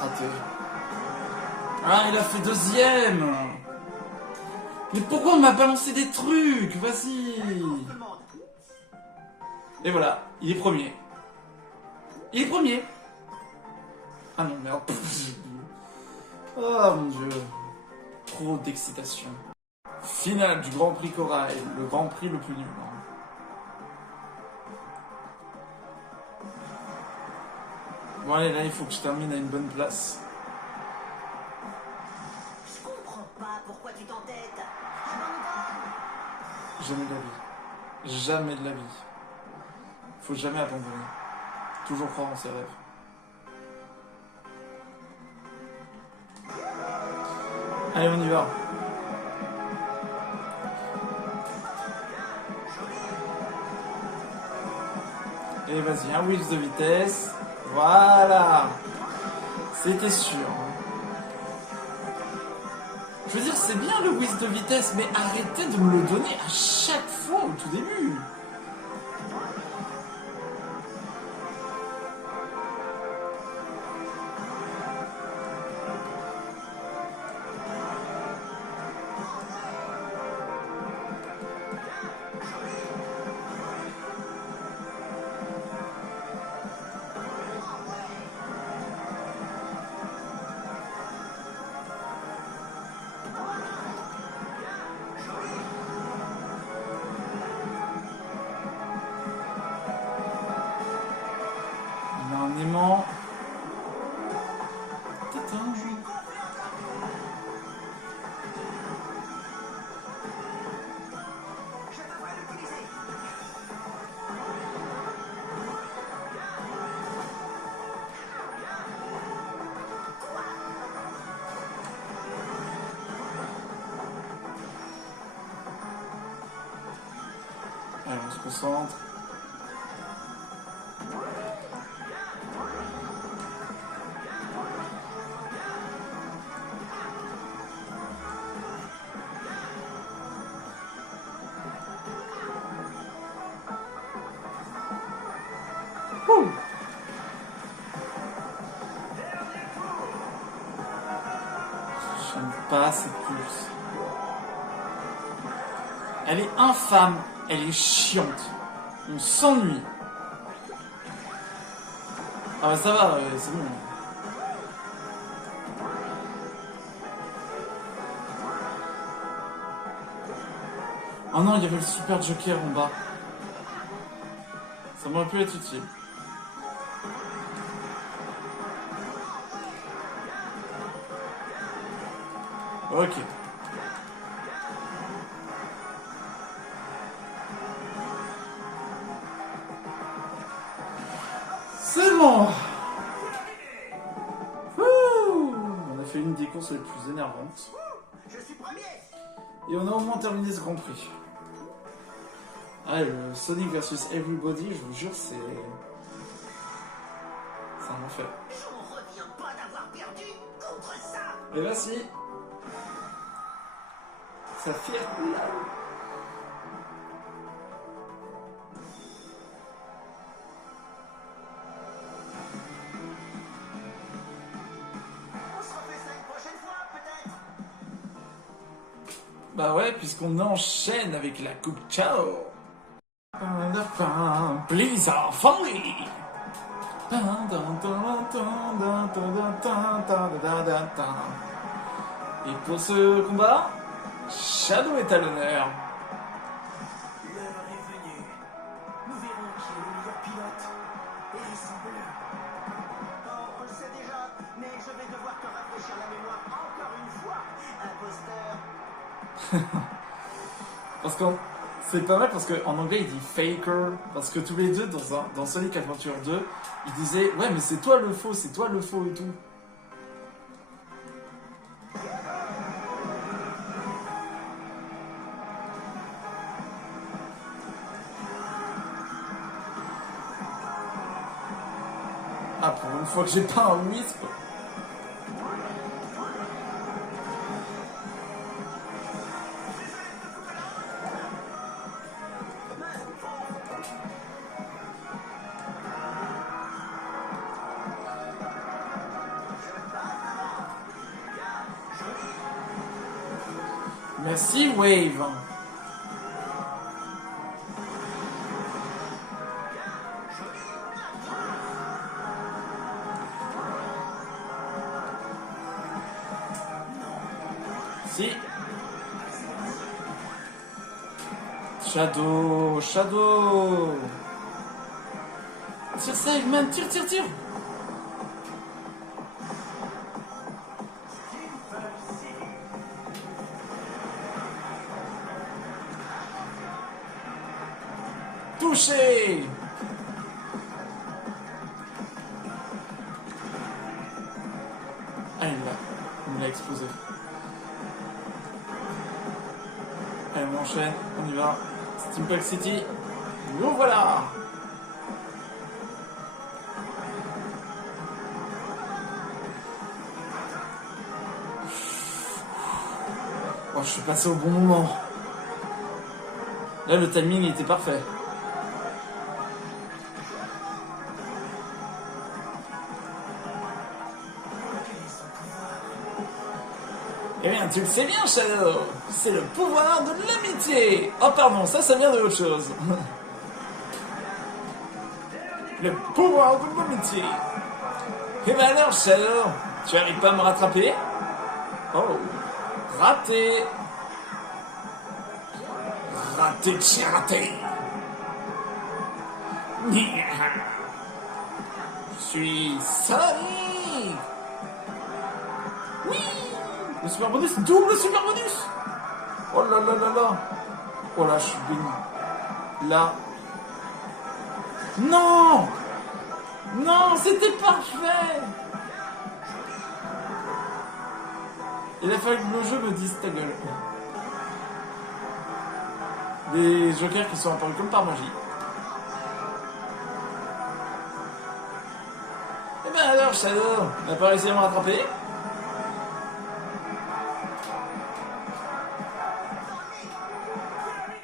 Raté. Ah, il a fait deuxième! Mais pourquoi on m'a balancé des trucs? Vas-y! Et voilà, il est premier. Il est premier! Ah non, merde. Oh mon dieu. Trop d'excitation. Finale du Grand Prix Corail, le Grand Prix le plus nul. Bon allez, là il faut que je termine à une bonne place. Je comprends pas pourquoi tu t'entêtes. Abandonne. Jamais de la vie. Jamais de la vie. Faut jamais abandonner. Toujours croire en ses rêves. Allez, on y va. Et vas-y, un wheels de vitesse. Voilà. C'était sûr. Je veux dire, c'est bien le wheels de vitesse, mais arrêtez de me le donner à chaque fois au tout début. Un aimant. Allez, on se concentre. J'aime pas cette course. Elle est infâme, elle est chiante. On s'ennuie. Ah bah ça va, c'est bon. Oh non, il y avait le super joker en bas. Ça m'aurait pu être utile. Ok. Bon. Ouh, on a fait une des courses les plus énervantes. Je suis premier. Et on a au moins terminé ce Grand Prix. Ah, le Sonic versus Everybody, je vous jure, c'est un enfer. J'en reviens pas d'avoir perdu contre ça. Et là, si. Ça fait là. On se refait ça une prochaine fois, peut-être. Bah ouais, puisqu'on enchaîne avec la Coupe Ciao. Blizzard Family. Et pour ce combat, Shadow est à l'honneur. L'heure est venue. Nous verrons qui est le meilleur pilote. Hérisson bleu. Oh, on le sait déjà, mais je vais devoir te rafraîchir la mémoire encore une fois, imposteur. Parce que c'est pas mal parce qu'en anglais il dit faker. Parce que tous les deux dans Sonic Adventure 2, ils disaient ouais mais c'est toi le faux et tout. Ah pour une fois que j'ai pas un Wisp. Merci Wave. Si. Shadow. Tire save man, tire. Touché. Ah, il l'a explosé. Allez, on enchaîne, on y va. Steampunk City, nous voilà. Oh, je suis passé au bon moment. Là, le timing était parfait. Eh bien, tu le sais bien, Shadow, c'est le pouvoir de l'amitié. Oh pardon, ça vient de autre chose. Le pouvoir de l'amitié. Eh ben alors, Shadow, tu arrives pas à me rattraper? Oh, raté. Raté, j'ai raté. Je suis Sonic. Oui. Le super bonus, double super bonus. Oh là là là là. Oh là, je suis béni. Là. Non. Non, c'était parfait. Il a fallu que le jeu me dise ta gueule. Des jokers qui sont apparus comme par magie. Eh ben alors, Shadow, t'as pas réussi à me rattraper?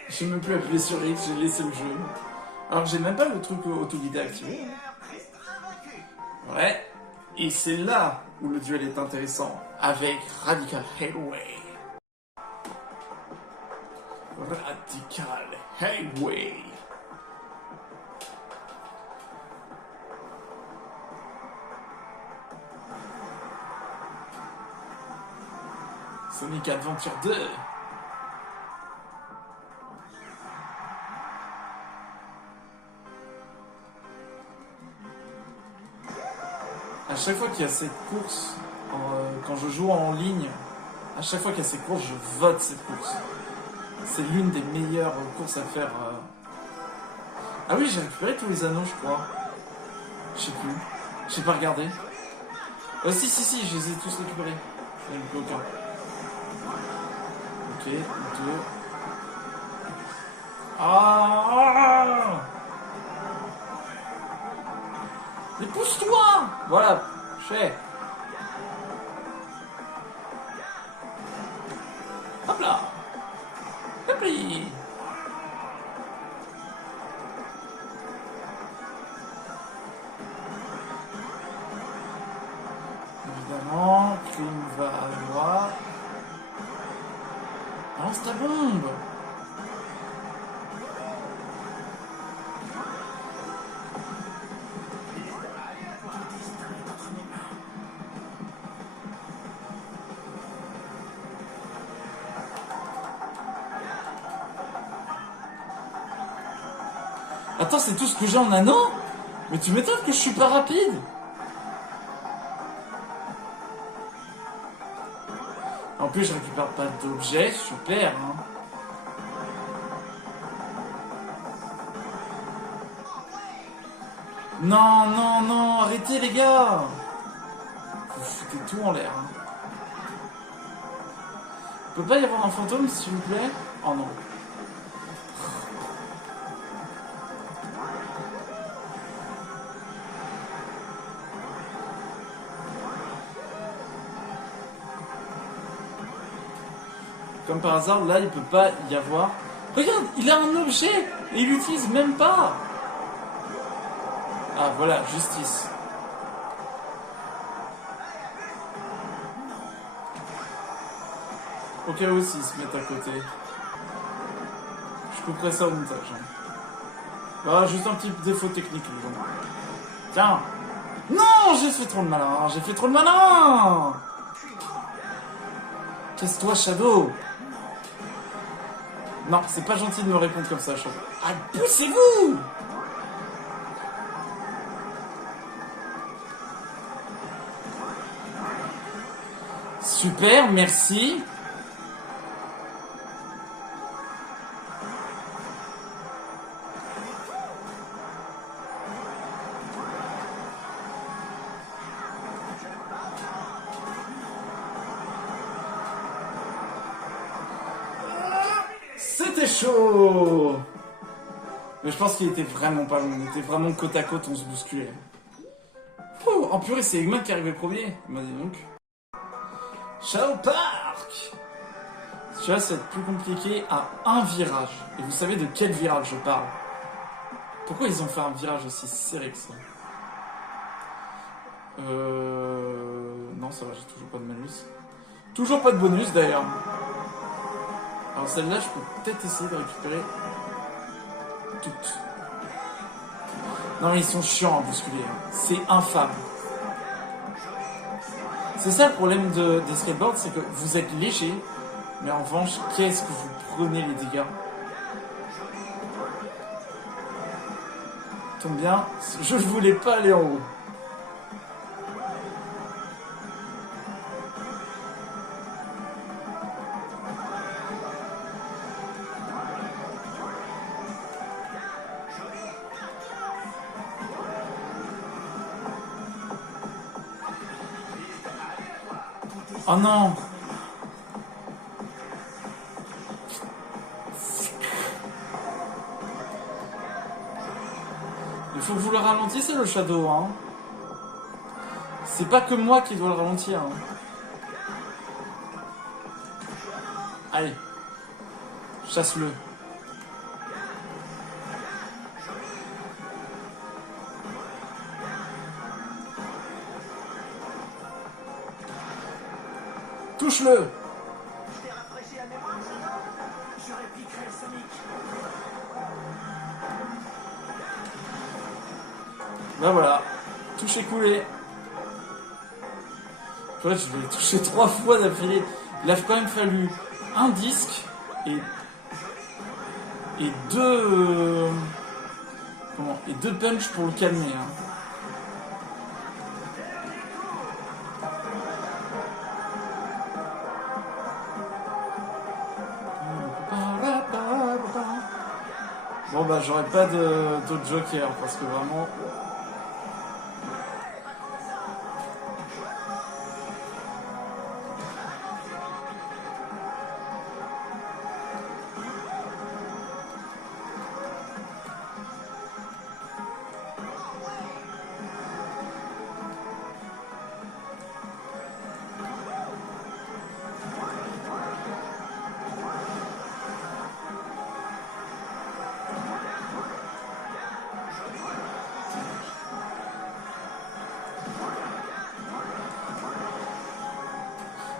Je n'ai même plus appuyé sur X, j'ai laissé le jeu. Alors j'ai même pas le truc auto-guidé activé. Ouais. Et c'est là où le duel est intéressant. Avec Radical Highway. Radical Highway. Sonic Adventure 2. À chaque fois qu'il y a cette course, quand je joue en ligne, à chaque fois qu'il y a ces courses, je vote cette course. C'est l'une des meilleures courses à faire. Ah oui, j'ai récupéré tous les anneaux, je crois. Je sais plus. J'ai pas regardé. Si, je les ai tous récupérés. Il n'y en a aucun. Ok, 2. Ah! Mais pousse-toi! Voilà, je fais. Hop là! Hop là! Évidemment, Crime va à droite. Lance ta bombe! Attends, c'est tout ce que j'ai en anneau? Mais tu m'étonnes que je suis pas rapide. En plus, je récupère pas d'objets, super, hein. Non, arrêtez les gars. Vous foutez tout en l'air, hein. Peut pas y avoir un fantôme, s'il vous plaît? Oh non. Comme par hasard, là, il peut pas y avoir... Regarde, il a un objet et il l'utilise même pas. Ah, voilà, justice. Au cas où s'ils se mettent à côté. Je couperai ça au montage. Hein. Ah, juste un petit défaut technique, les gens. Tiens. Non, j'ai fait trop de malin. Casse-toi, Shadow. Non, c'est pas gentil de me répondre comme ça, Shadow. Ah, poussez-vous! Super, merci. C'était chaud. Mais je pense qu'il était vraiment pas long. On était vraiment côte à côte, on se bousculait. Oh, en purée, c'est Eggman qui est arrivé premier. Bah dis donc. Ciao Park. Celui-là, ça va être plus compliqué à un virage. Et vous savez de quel virage je parle? Pourquoi ils ont fait un virage aussi serré que ça? Non, ça va, j'ai toujours pas de malus. Toujours pas de bonus d'ailleurs. Alors celle-là, je peux peut-être essayer de récupérer toutes. Non mais ils sont chiants à bousculer. Hein. C'est infâme. C'est ça le problème des skateboards, c'est que vous êtes léger, mais en revanche, qu'est-ce que vous prenez les dégâts? Tombe bien, je voulais pas aller en haut. Oh non! Il faut que vous le ralentissez le Shadow, hein. C'est pas que moi qui dois le ralentir. Hein. Allez. Chasse-le. Touche-le! T'es rafraîchi la mémoire, Shadow? Je répliquerai Sonic. Ben voilà. Touche écoulé. Je vais toucher 3 fois d'affilée. Il a quand même fallu un disque et deux... et deux punch pour le calmer. Hein. Bon bah j'aurais pas d'autres jokers parce que vraiment...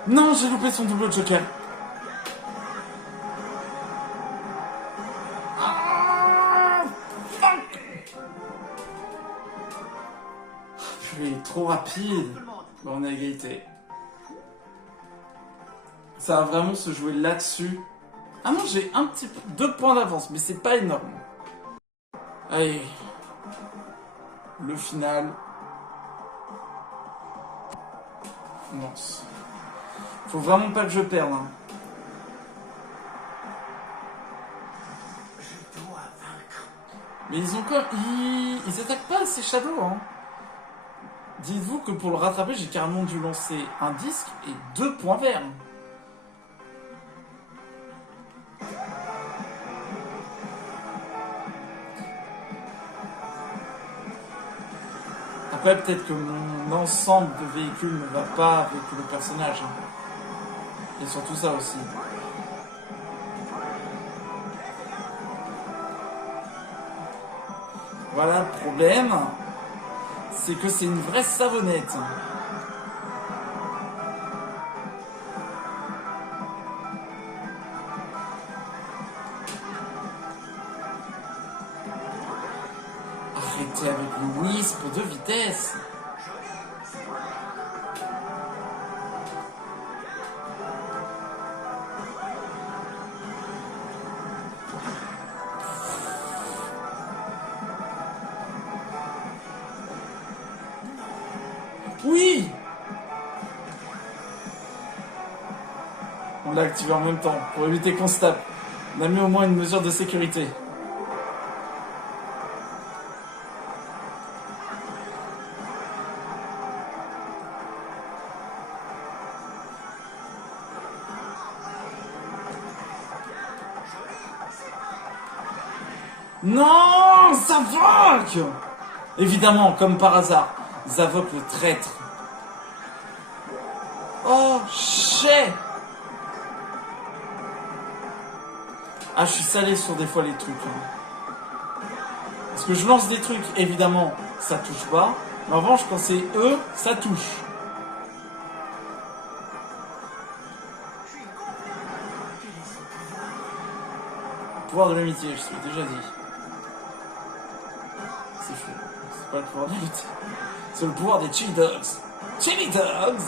Non, j'ai loupé son double joker. Ah, fuck. Il est trop rapide. Bon, on est à égalité. Ça va vraiment se jouer là-dessus. Ah non, j'ai un petit peu... 2 points d'avance, mais c'est pas énorme. Allez. Le final. Non. Faut vraiment pas que je perde. Hein. Je dois vaincre. Mais ils ont quoi? Ils attaquent pas ces shadows. Hein. Dites-vous que pour le rattraper, j'ai carrément dû lancer un disque et 2 points verts. Après, peut-être que mon ensemble de véhicules ne va pas avec le personnage. Hein. Et surtout ça aussi. Voilà, le problème, c'est que c'est une vraie savonnette. Arrêtez avec le wisp de vitesse. Oui! On l'a activé en même temps, pour éviter qu'on se tape. On a mis au moins une mesure de sécurité. Non! Zavok! Évidemment, comme par hasard, Zavok le traître. Oh, chais! Ah, je suis salé sur des fois les trucs. Hein. Parce que je lance des trucs, évidemment, ça touche pas. Mais en revanche, quand c'est eux, ça touche. Pouvoir de l'amitié, je suis déjà dit. C'est fou. C'est pas le pouvoir de l'amitié. C'est le pouvoir des Chili Dogs. Chili Dogs!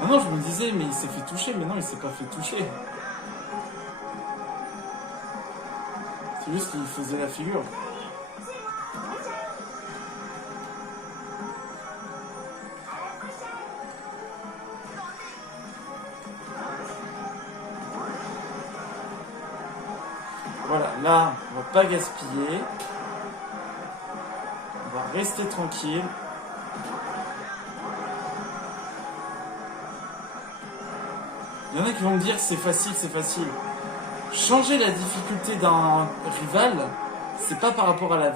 Non, je me disais, mais il s'est fait toucher, mais non, il s'est pas fait toucher. C'est juste qu'il faisait la figure. Voilà, là, on va pas gaspiller. On va rester tranquille. Il y en a qui vont me dire c'est facile, c'est facile. Changer la difficulté d'un rival, c'est pas par rapport à la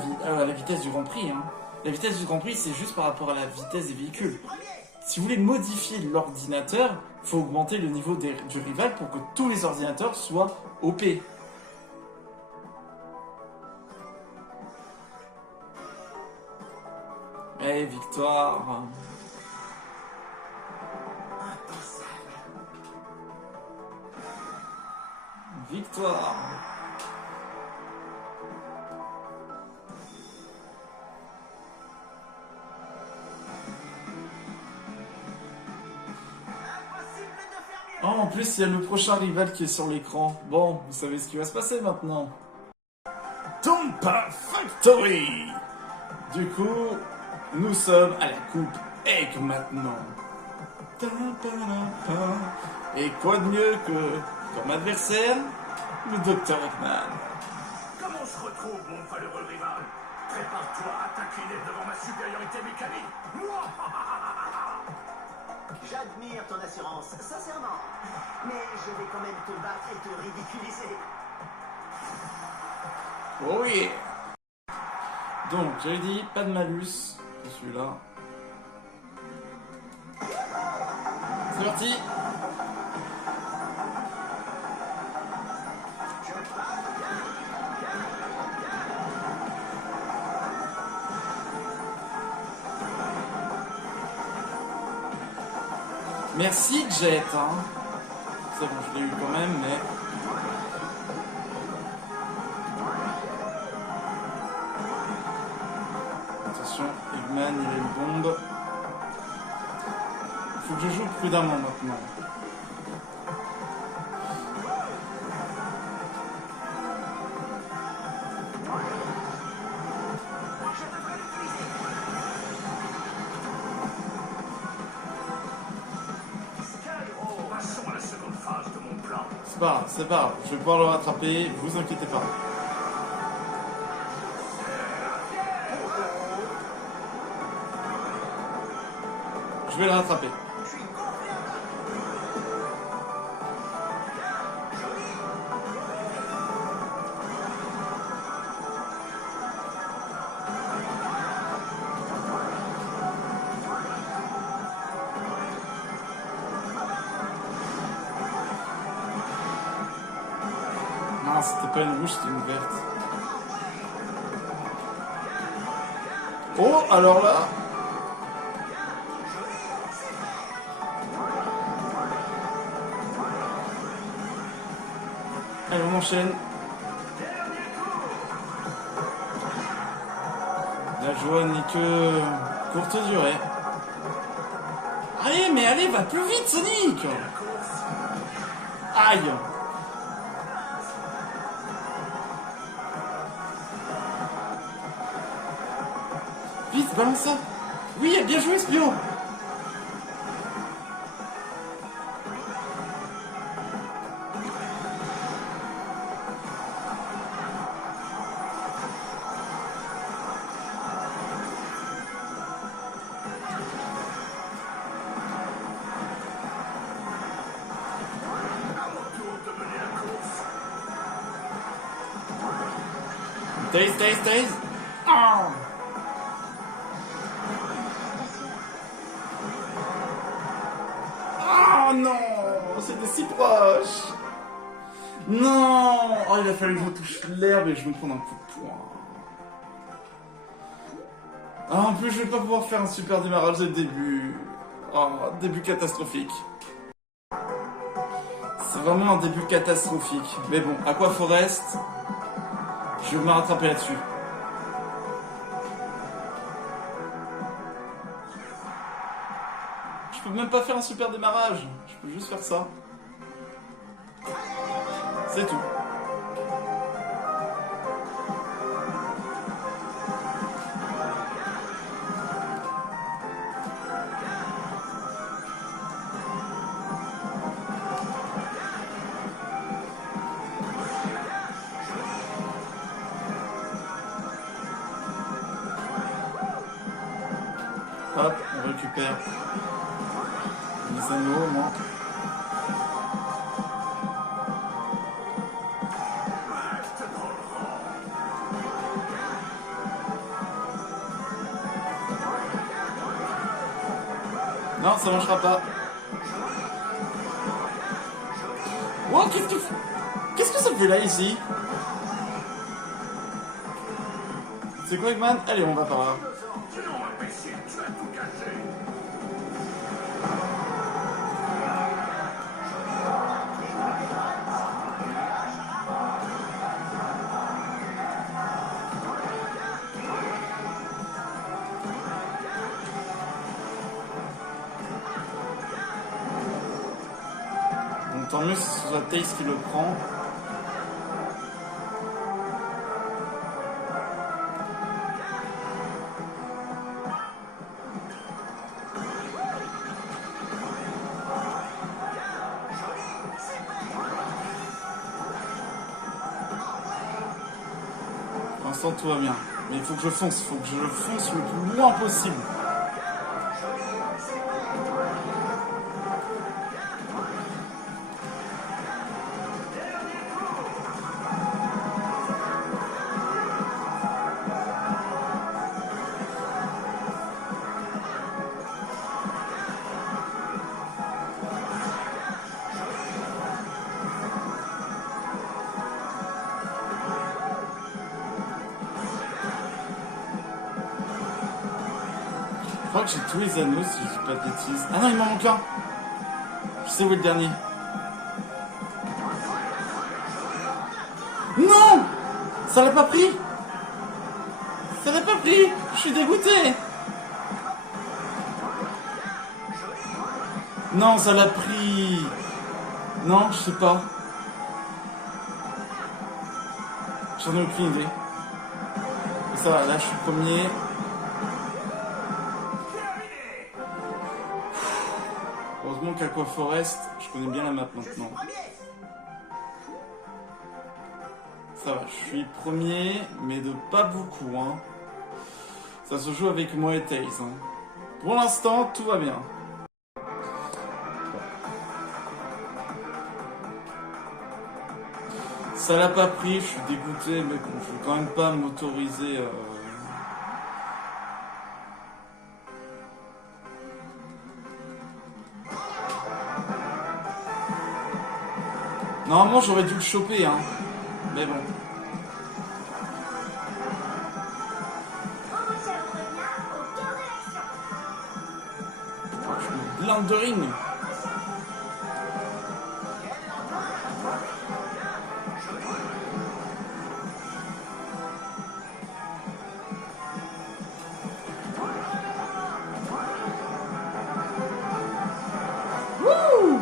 vitesse du Grand Prix. Hein. La vitesse du Grand Prix, c'est juste par rapport à la vitesse des véhicules. Si vous voulez modifier l'ordinateur, il faut augmenter le niveau du rival pour que tous les ordinateurs soient OP. Eh, victoire! Victoire! Oh, en plus, il y a le prochain rival qui est sur l'écran. Bon, vous savez ce qui va se passer maintenant. Tompa Factory! Du coup, nous sommes à la coupe Egg maintenant. Et quoi de mieux que comme adversaire, le Dr. Eggman. Comment on se retrouve, mon valeureux rival? Prépare-toi à t'incliner devant ma supériorité mécanique. J'admire ton assurance, sincèrement. Mais je vais quand même te battre et te ridiculiser. Oh yeah. Donc, j'avais dit pas de malus pour celui-là. C'est parti. Merci Jet, hein. C'est bon, je l'ai eu quand même, mais... Attention, Eggman, il a une bombe. Faut que je joue prudemment maintenant. Passons à la seconde phase de mon plan. C'est pas grave, je vais pouvoir le rattraper, vous inquiétez pas. Je vais le rattraper. Non, c'était pas une rouge, c'était une verte. Oh, alors là... Allez, on enchaîne. La joie n'est que courte durée. Allez, mais allez, va plus vite, Sonic! Aïe! Vite, balance ça! Oui, bien joué, Spio! Taze. Oh! Oh non! C'était si proche! Non! Oh, il a fallu que je touche l'herbe et je me prenne un coup de poing. Ah, en plus, je vais pas pouvoir faire un super démarrage dès le début. Oh, début catastrophique. C'est vraiment un début catastrophique. Mais bon, Aqua Forest, je vais me rattraper là-dessus. Je peux même pas faire un super démarrage. Je peux juste faire ça. C'est tout. Hop, on récupère les anneaux au moins. Non, ça marchera pas. Wow, qu'est-ce que ça fait là ici? C'est quoi, Eggman? Allez, on va par là. Non, imbécile, tu as tout cassé. Donc tant mieux si ce soit Taze qui le prend. Pour l'instant tout va bien. Mais il faut que je fonce, le plus loin possible. crois que j'ai tous les anneaux si je dis pas de bêtises. Ah non, il m'en manque un. Je sais où est le dernier. Non! Ça l'a pas pris! Ça l'a pas pris! Je suis dégoûté! Non, ça l'a pris! Non, je sais pas. J'en ai aucune idée. Et ça va, là je suis premier. Heureusement qu'Aqua Forest, je connais bien la map maintenant. Ça va, je suis premier, mais de pas beaucoup, hein. Ça se joue avec moi et Tails, hein. Pour l'instant, tout va bien. Ça l'a pas pris, je suis dégoûté, mais bon, je vais quand même pas m'autoriser... Normalement, j'aurais dû le choper, hein. Mais bon. Je me blinde de ring. Wouh!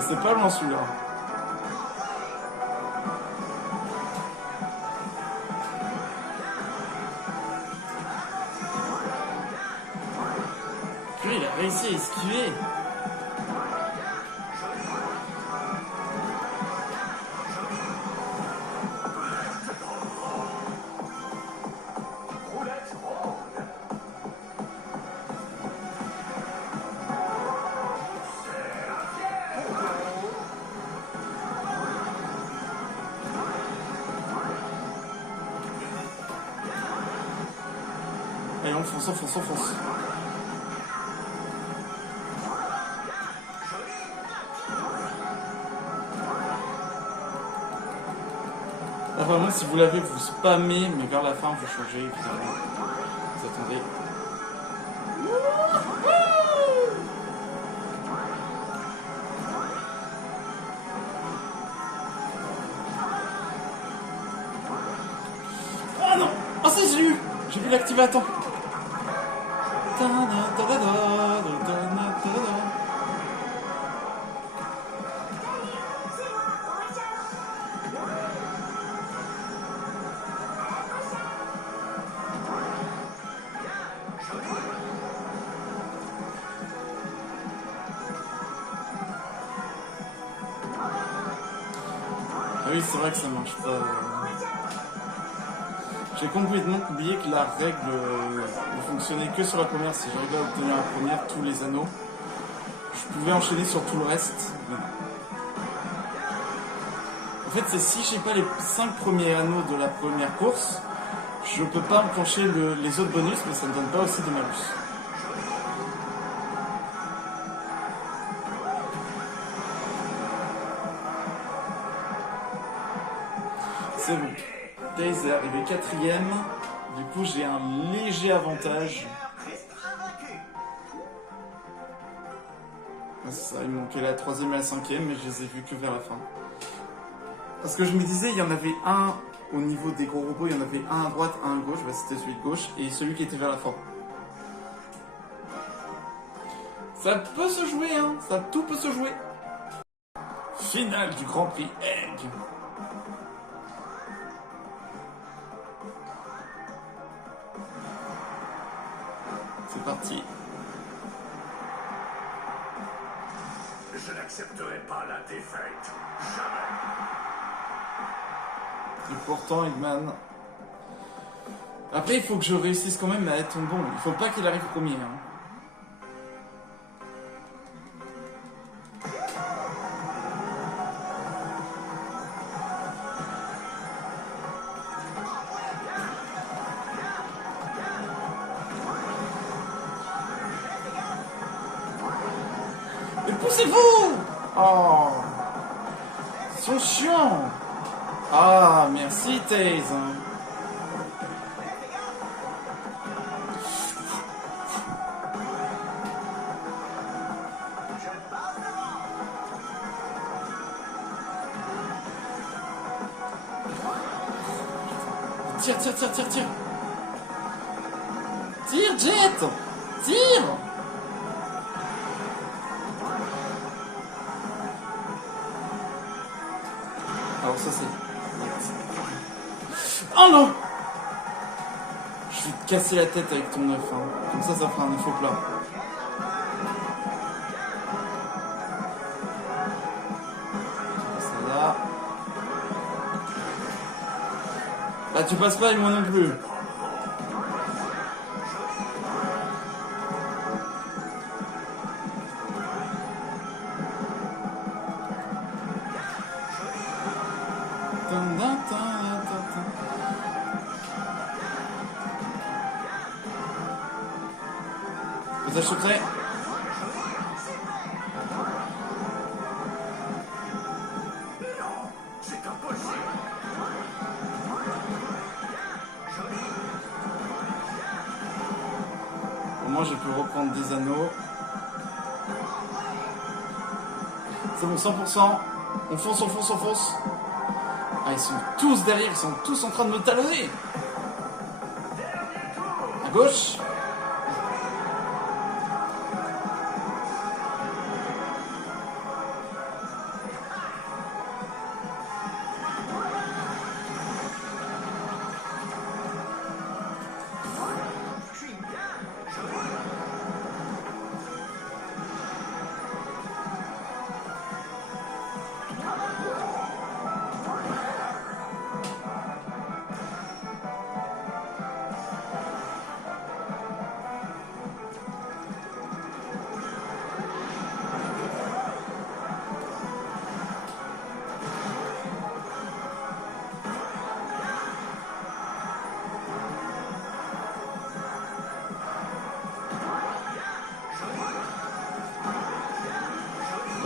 C'est pas loin celui-là. Il a réussi à esquiver. Allez, on fonce, on fonce, on fonce. Là, vraiment, si vous l'avez, vous spammez, mais vers la fin, vous changez, évidemment. Vous attendez. Ah non! Ah si, j'ai eu! J'ai pu l'activer à temps. Ah oui, c'est vrai que ça marche pas. J'ai complètement oublié que la règle ne fonctionnait que sur la première. Si j'arrivais à obtenir la première, tous les anneaux, je pouvais enchaîner sur tout le reste. Mais non. En fait, c'est si j'ai pas les 5 premiers anneaux de la première course, je peux pas enclencher les autres bonus, mais ça ne donne pas aussi de malus. C'est bon. Tails est arrivé 4ème. Du coup, j'ai un léger avantage. Ça, il me manquait la 3ème et la 5ème, mais je les ai vus que vers la fin. Parce que je me disais, il y en avait un au niveau des gros robots, il y en avait un à droite, un à gauche. Bah, c'était celui de gauche et celui qui était vers la fin. Ça peut se jouer, hein. Tout peut se jouer. Finale du Grand Prix Egg. C'est parti. Je n'accepterai pas la défaite. Jamais. Et pourtant, Eggman... Après, il faut que je réussisse quand même à être bon. Il faut pas qu'il arrive premier. Hein. Mais poussez-vous! Oh! Ils sont chiants! Ah, merci Tails. tire, tire, tire, tire, tire. Tire, Jet. Tire. Alors ça c'est... Oh non. Je vais te casser la tête avec ton œuf. Hein. Comme ça fera un œuf au plat. Ça là. Bah tu passes pas et moi non plus. Passage secret. C'est impossible. Au moins je peux reprendre des anneaux. C'est bon, 100%. On fonce, on fonce, on fonce. Ah, ils sont tous derrière, ils sont tous en train de me talonner. À gauche.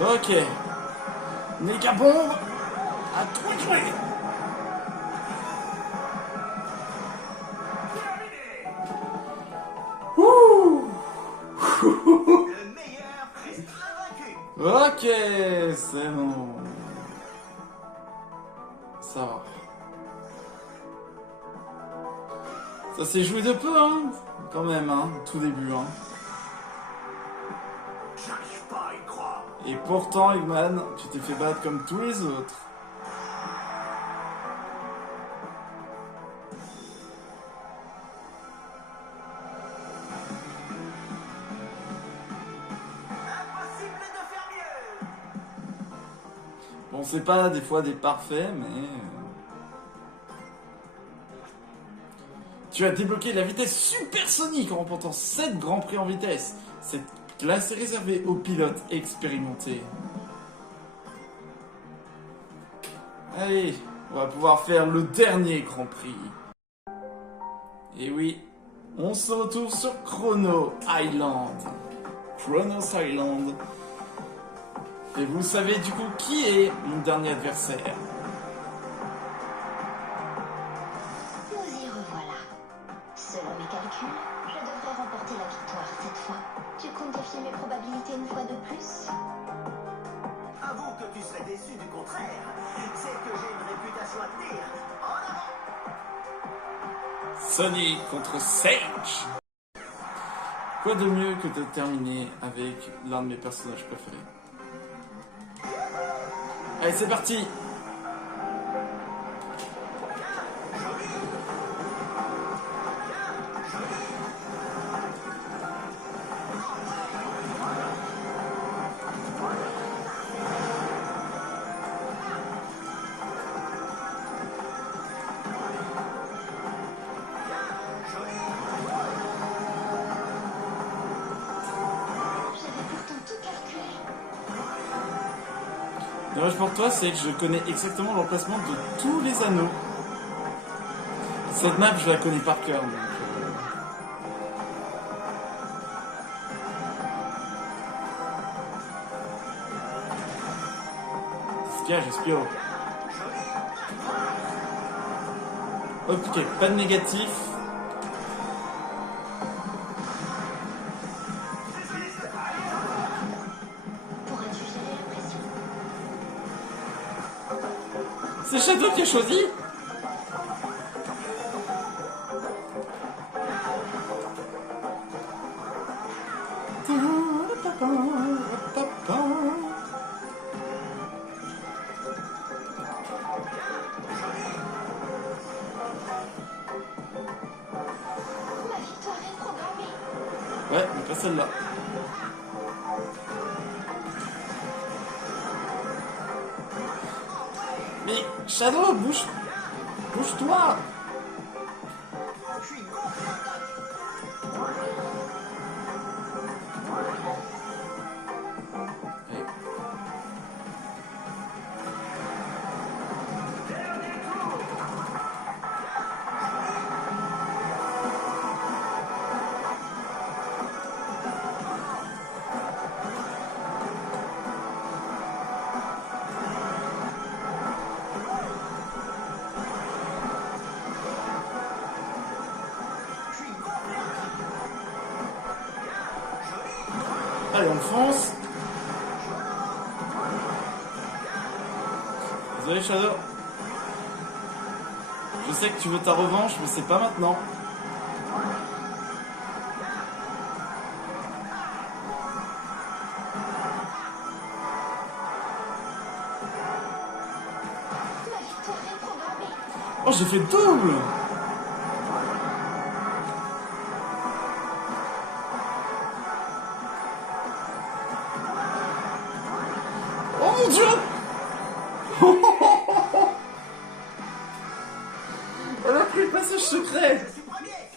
Ok. Méga bombe à tout jouer. Le meilleur reste invaincu. Ok, c'est bon. Ça va. Ça s'est joué de peu, hein. Quand même, hein. Tout début, hein. J'arrive pas à y croire. Et pourtant, Eggman, tu t'es fait battre comme tous les autres. Impossible de faire mieux. Bon, c'est pas des fois des parfaits, mais... Tu as débloqué la vitesse supersonique en remportant 7 grands prix en vitesse. Cette classe est réservée aux pilotes expérimentés. Allez, on va pouvoir faire le dernier grand prix. Et oui, on se retrouve sur Chrono Island. Chronos Island. Et vous savez du coup qui est mon dernier adversaire? Nous y revoilà. Selon mes calculs, je devrais remporter la victoire cette fois. Tu comptes défier mes probabilités une fois de plus? Avoue que tu serais déçu du contraire. C'est que j'ai une réputation à tenir. En avant. Sonic contre Sage. Quoi de mieux que de terminer avec l'un de mes personnages préférés? Allez, c'est parti. J'avais pourtant tout calculé. Dommage pour toi, c'est que je connais exactement l'emplacement de tous les anneaux. Cette map, je la connais par cœur. Donc, ce qu'il y a, j'espère. Ok, pas de négatif. Pourrais-tu gérer la pression? C'est Shadow qui a choisi. Ma victoire est programmée. Ouais, mais pas celle-là. Mais Shadow, bouge-toi. Je suis contre-attaque. Allez. Allez, on fonce. Désolé Shadow. Je sais que tu veux ta revanche, mais c'est pas maintenant. Ma victoire est programmée. Oh, j'ai fait double. Oh mon dieu. Elle a pris le passage secret. Je suis premier.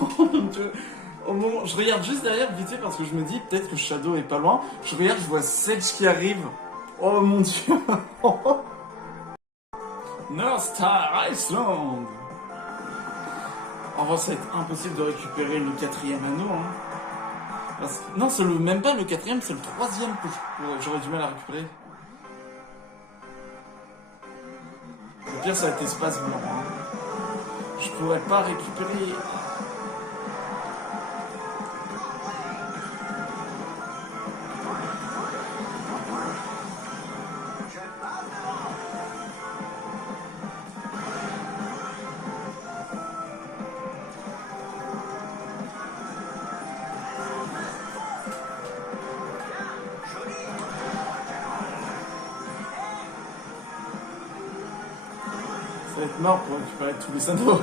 Oh mon dieu. Au moment, je regarde juste derrière vite fait parce que je me dis peut-être que Shadow est pas loin. Je regarde, je vois Sedge qui arrive. Oh mon dieu. North Star Iceland. En vrai, ça va être impossible de récupérer le 4e anneau. Hein. Non, c'est même pas le 4e, c'est le 3e que j'aurais du mal à récupérer. Le pire, ça va être espace blanc. Hein. Je pourrais pas récupérer. Ça va être mort pour récupérer tous les anneaux.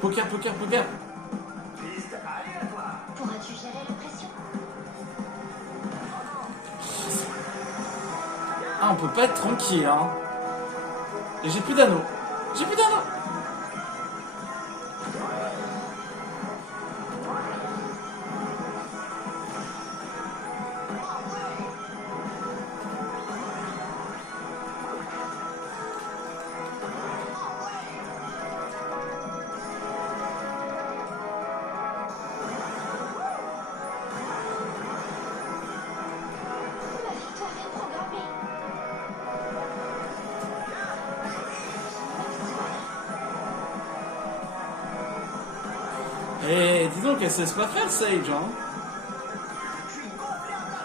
Poker. Piste aléatoire. Pourras-tu gérer la pression? Ah, on peut pas être tranquille, hein. Et j'ai plus d'anneaux. Ma victoire est programmée. Et dis donc, elle sait pas faire, Sage, hein. Je suis contre-attaque.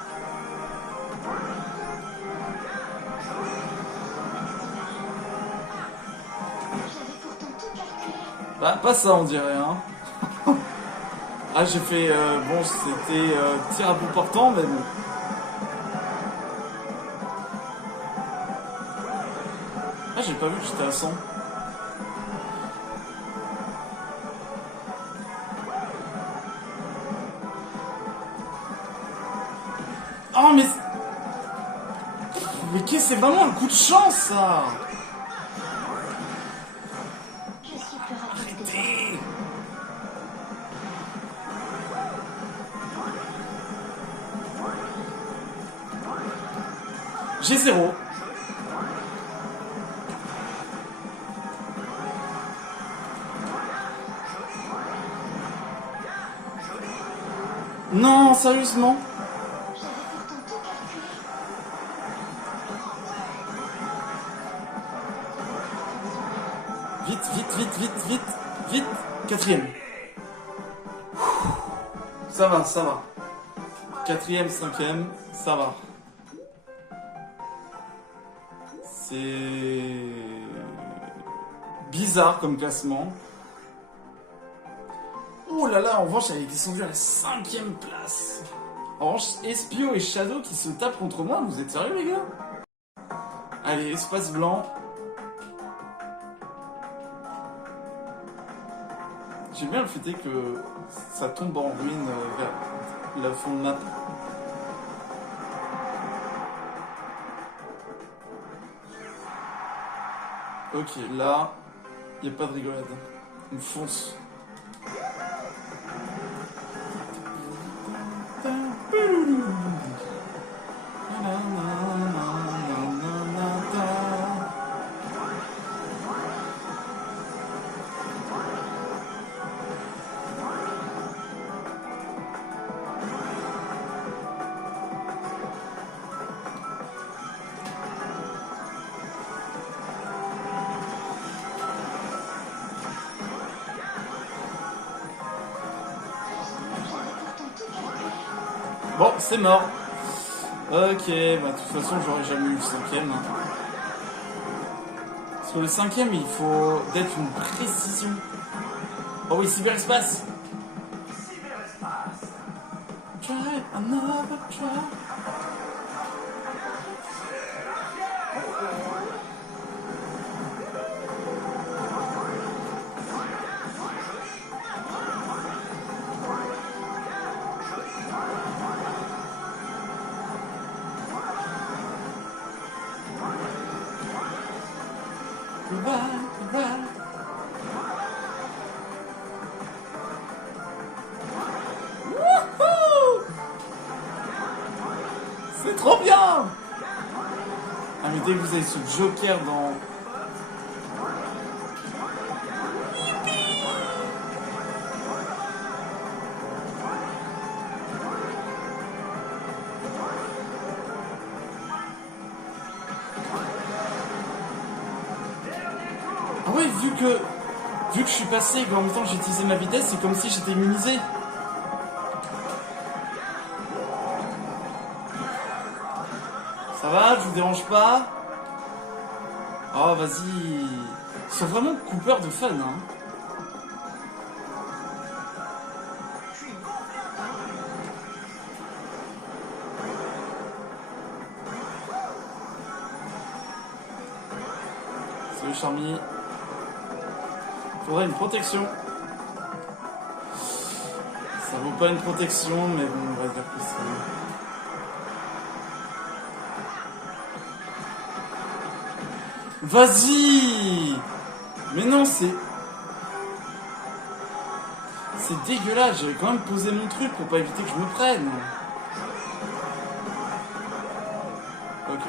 J'avais pourtant tout calculé. Bah, pas ça, on dirait, hein. Ah, j'ai fait... bon, c'était tir à bout portant, mais bon. Ah, j'ai pas vu que j'étais à 100. Oh, mais... Mais qu'est-ce, c'est vraiment un coup de chance, ça. Je suis plus rapide que toi. Arrêtez. J'ai 0. Non, sérieusement. J'avais pourtant tout calculé. Vite. 4e. Ça va, ça va. 4ème, 5ème, ça va. C'est bizarre comme classement. Oh là là, en revanche, elle est descendue à la 5ème place. En revanche, Espio et Shadow qui se tapent contre moi, vous êtes sérieux les gars? Allez, espace blanc. J'aime bien le fait que ça tombe en ruine vers la fond de map. Ok, là, il n'y a pas de rigolade. On fonce. Bon, c'est mort. Ok, bah de toute façon j'aurais jamais eu le 5ème. Hein. Parce que le 5ème il faut d'être une précision. Oh oui, cyberespace. Cyberespace. Try another try. C'est trop bien! Ah mais dès que vous avez ce Joker dans... Ah ouais, vu que je suis passé et qu'en même temps j'ai utilisé ma vitesse, c'est comme si j'étais immunisé. Ça va, je vous dérange pas? Oh, vas-y. Ils sont vraiment coupeurs de fun, hein. Salut Charmy. Faudrait une protection. Ça vaut pas une protection, mais bon, on va dire que c'est... Vas-y! Mais non, c'est dégueulasse, j'avais quand même posé mon truc pour pas éviter que je me prenne. Ok.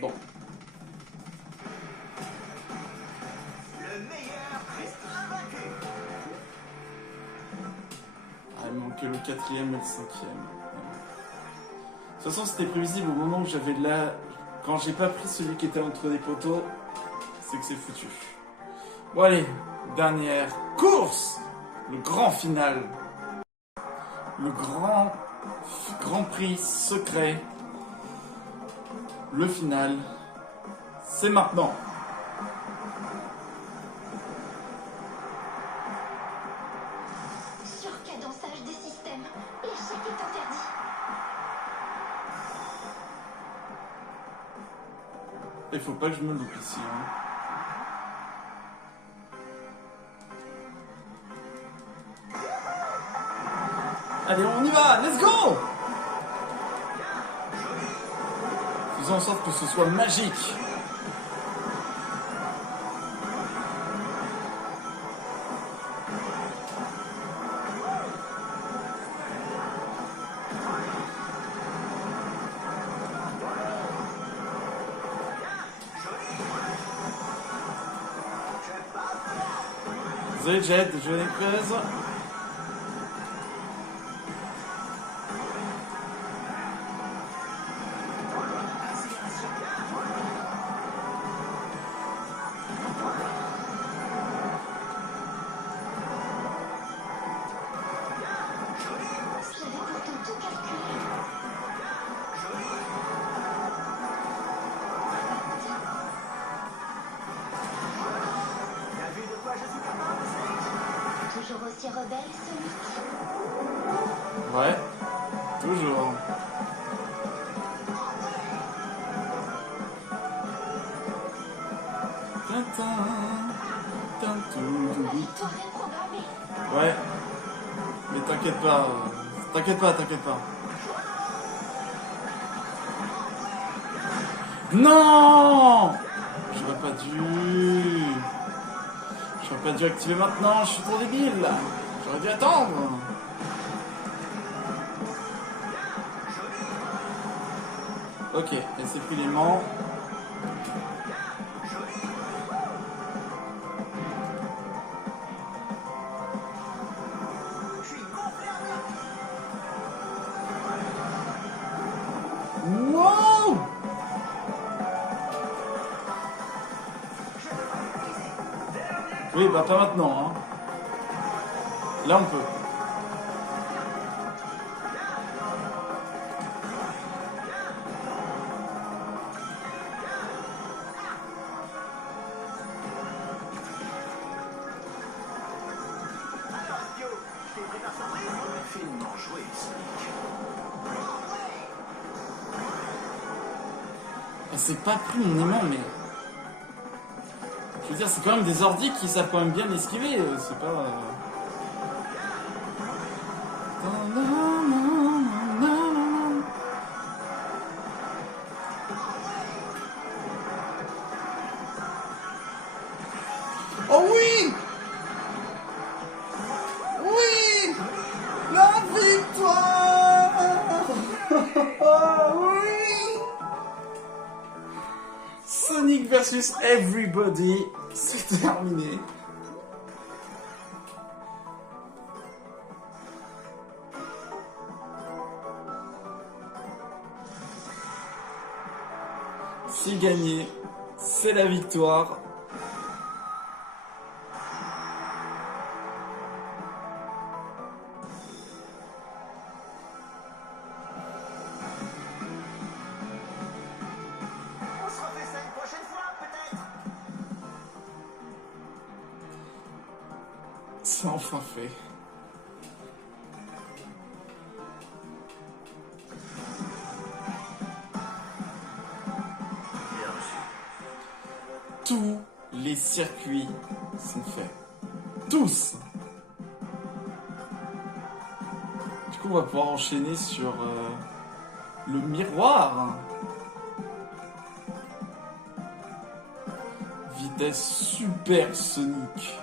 Bon. Le meilleur reste invaincu. Ah, il me manquait le 4ème et le 5ème. De toute façon, c'était prévisible au moment où j'avais là... Quand j'ai pas pris celui qui était entre les poteaux, c'est que c'est foutu. Bon allez, dernière course! Le grand final. Le grand prix secret. Le final. C'est maintenant. Surcadençage des systèmes. L'échec est interdit. Il faut pas que je me loupe ici. Hein. Allez, on y va, let's go! Faisons en sorte que ce soit magique. The Jet, je l'ai prise. aussi rebelle, Sonic? Ouais, toujours. Tintin, tintou. Victoire est programmée. Ouais, mais t'inquiète pas, t'inquiète pas. Non! J'aurais pas dû activer maintenant, je suis trop débile. J'aurais dû attendre. Ok, elle s'est pris l'aimant. Wow! Oui, bah pas maintenant, hein. Là, on peut. Finement joué, Sonic. Elle s'est pas pris mon aimant, mais... Je veux dire, c'est quand même des ordis qui savent quand même bien esquiver, c'est pas... Oh oui! Oui! La victoire! Oh oui! Sonic versus Everybody, c'est terminé. C'est gagné, c'est la victoire. On se refait ça une prochaine fois, peut-être? C'est enfin fait. Bien reçu. Tous les circuits sont faits. Tous! Du coup, on va pouvoir enchaîner sur le miroir. Vitesse supersonique.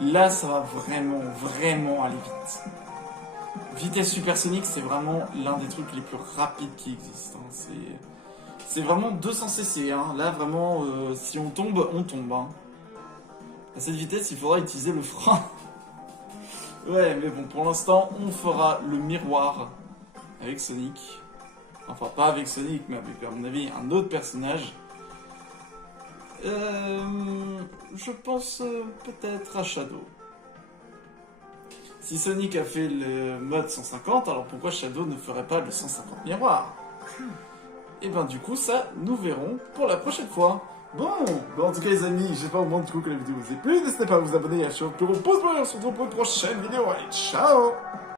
Là, ça va vraiment aller vite. Vitesse supersonique, c'est vraiment l'un des trucs les plus rapides qui existent. Hein. C'est vraiment 200 cc. Hein. Là, vraiment, si on tombe, on tombe. Hein. À cette vitesse, il faudra utiliser le frein. Ouais, mais bon, pour l'instant, on fera le miroir avec Sonic. Enfin, pas avec Sonic, mais avec, à mon avis, un autre personnage. Je pense peut-être à Shadow. Si Sonic a fait le mode 150, alors pourquoi Shadow ne ferait pas le 150 miroirs? Et ben du coup, ça, nous verrons pour la prochaine fois. Bon, en tout cas les amis, j'espère au moins du coup que la vidéo vous a plu. N'hésitez pas à vous abonner et à sur le plus gros pouce bleu. On se retrouve pour une prochaine vidéo. Allez, ciao!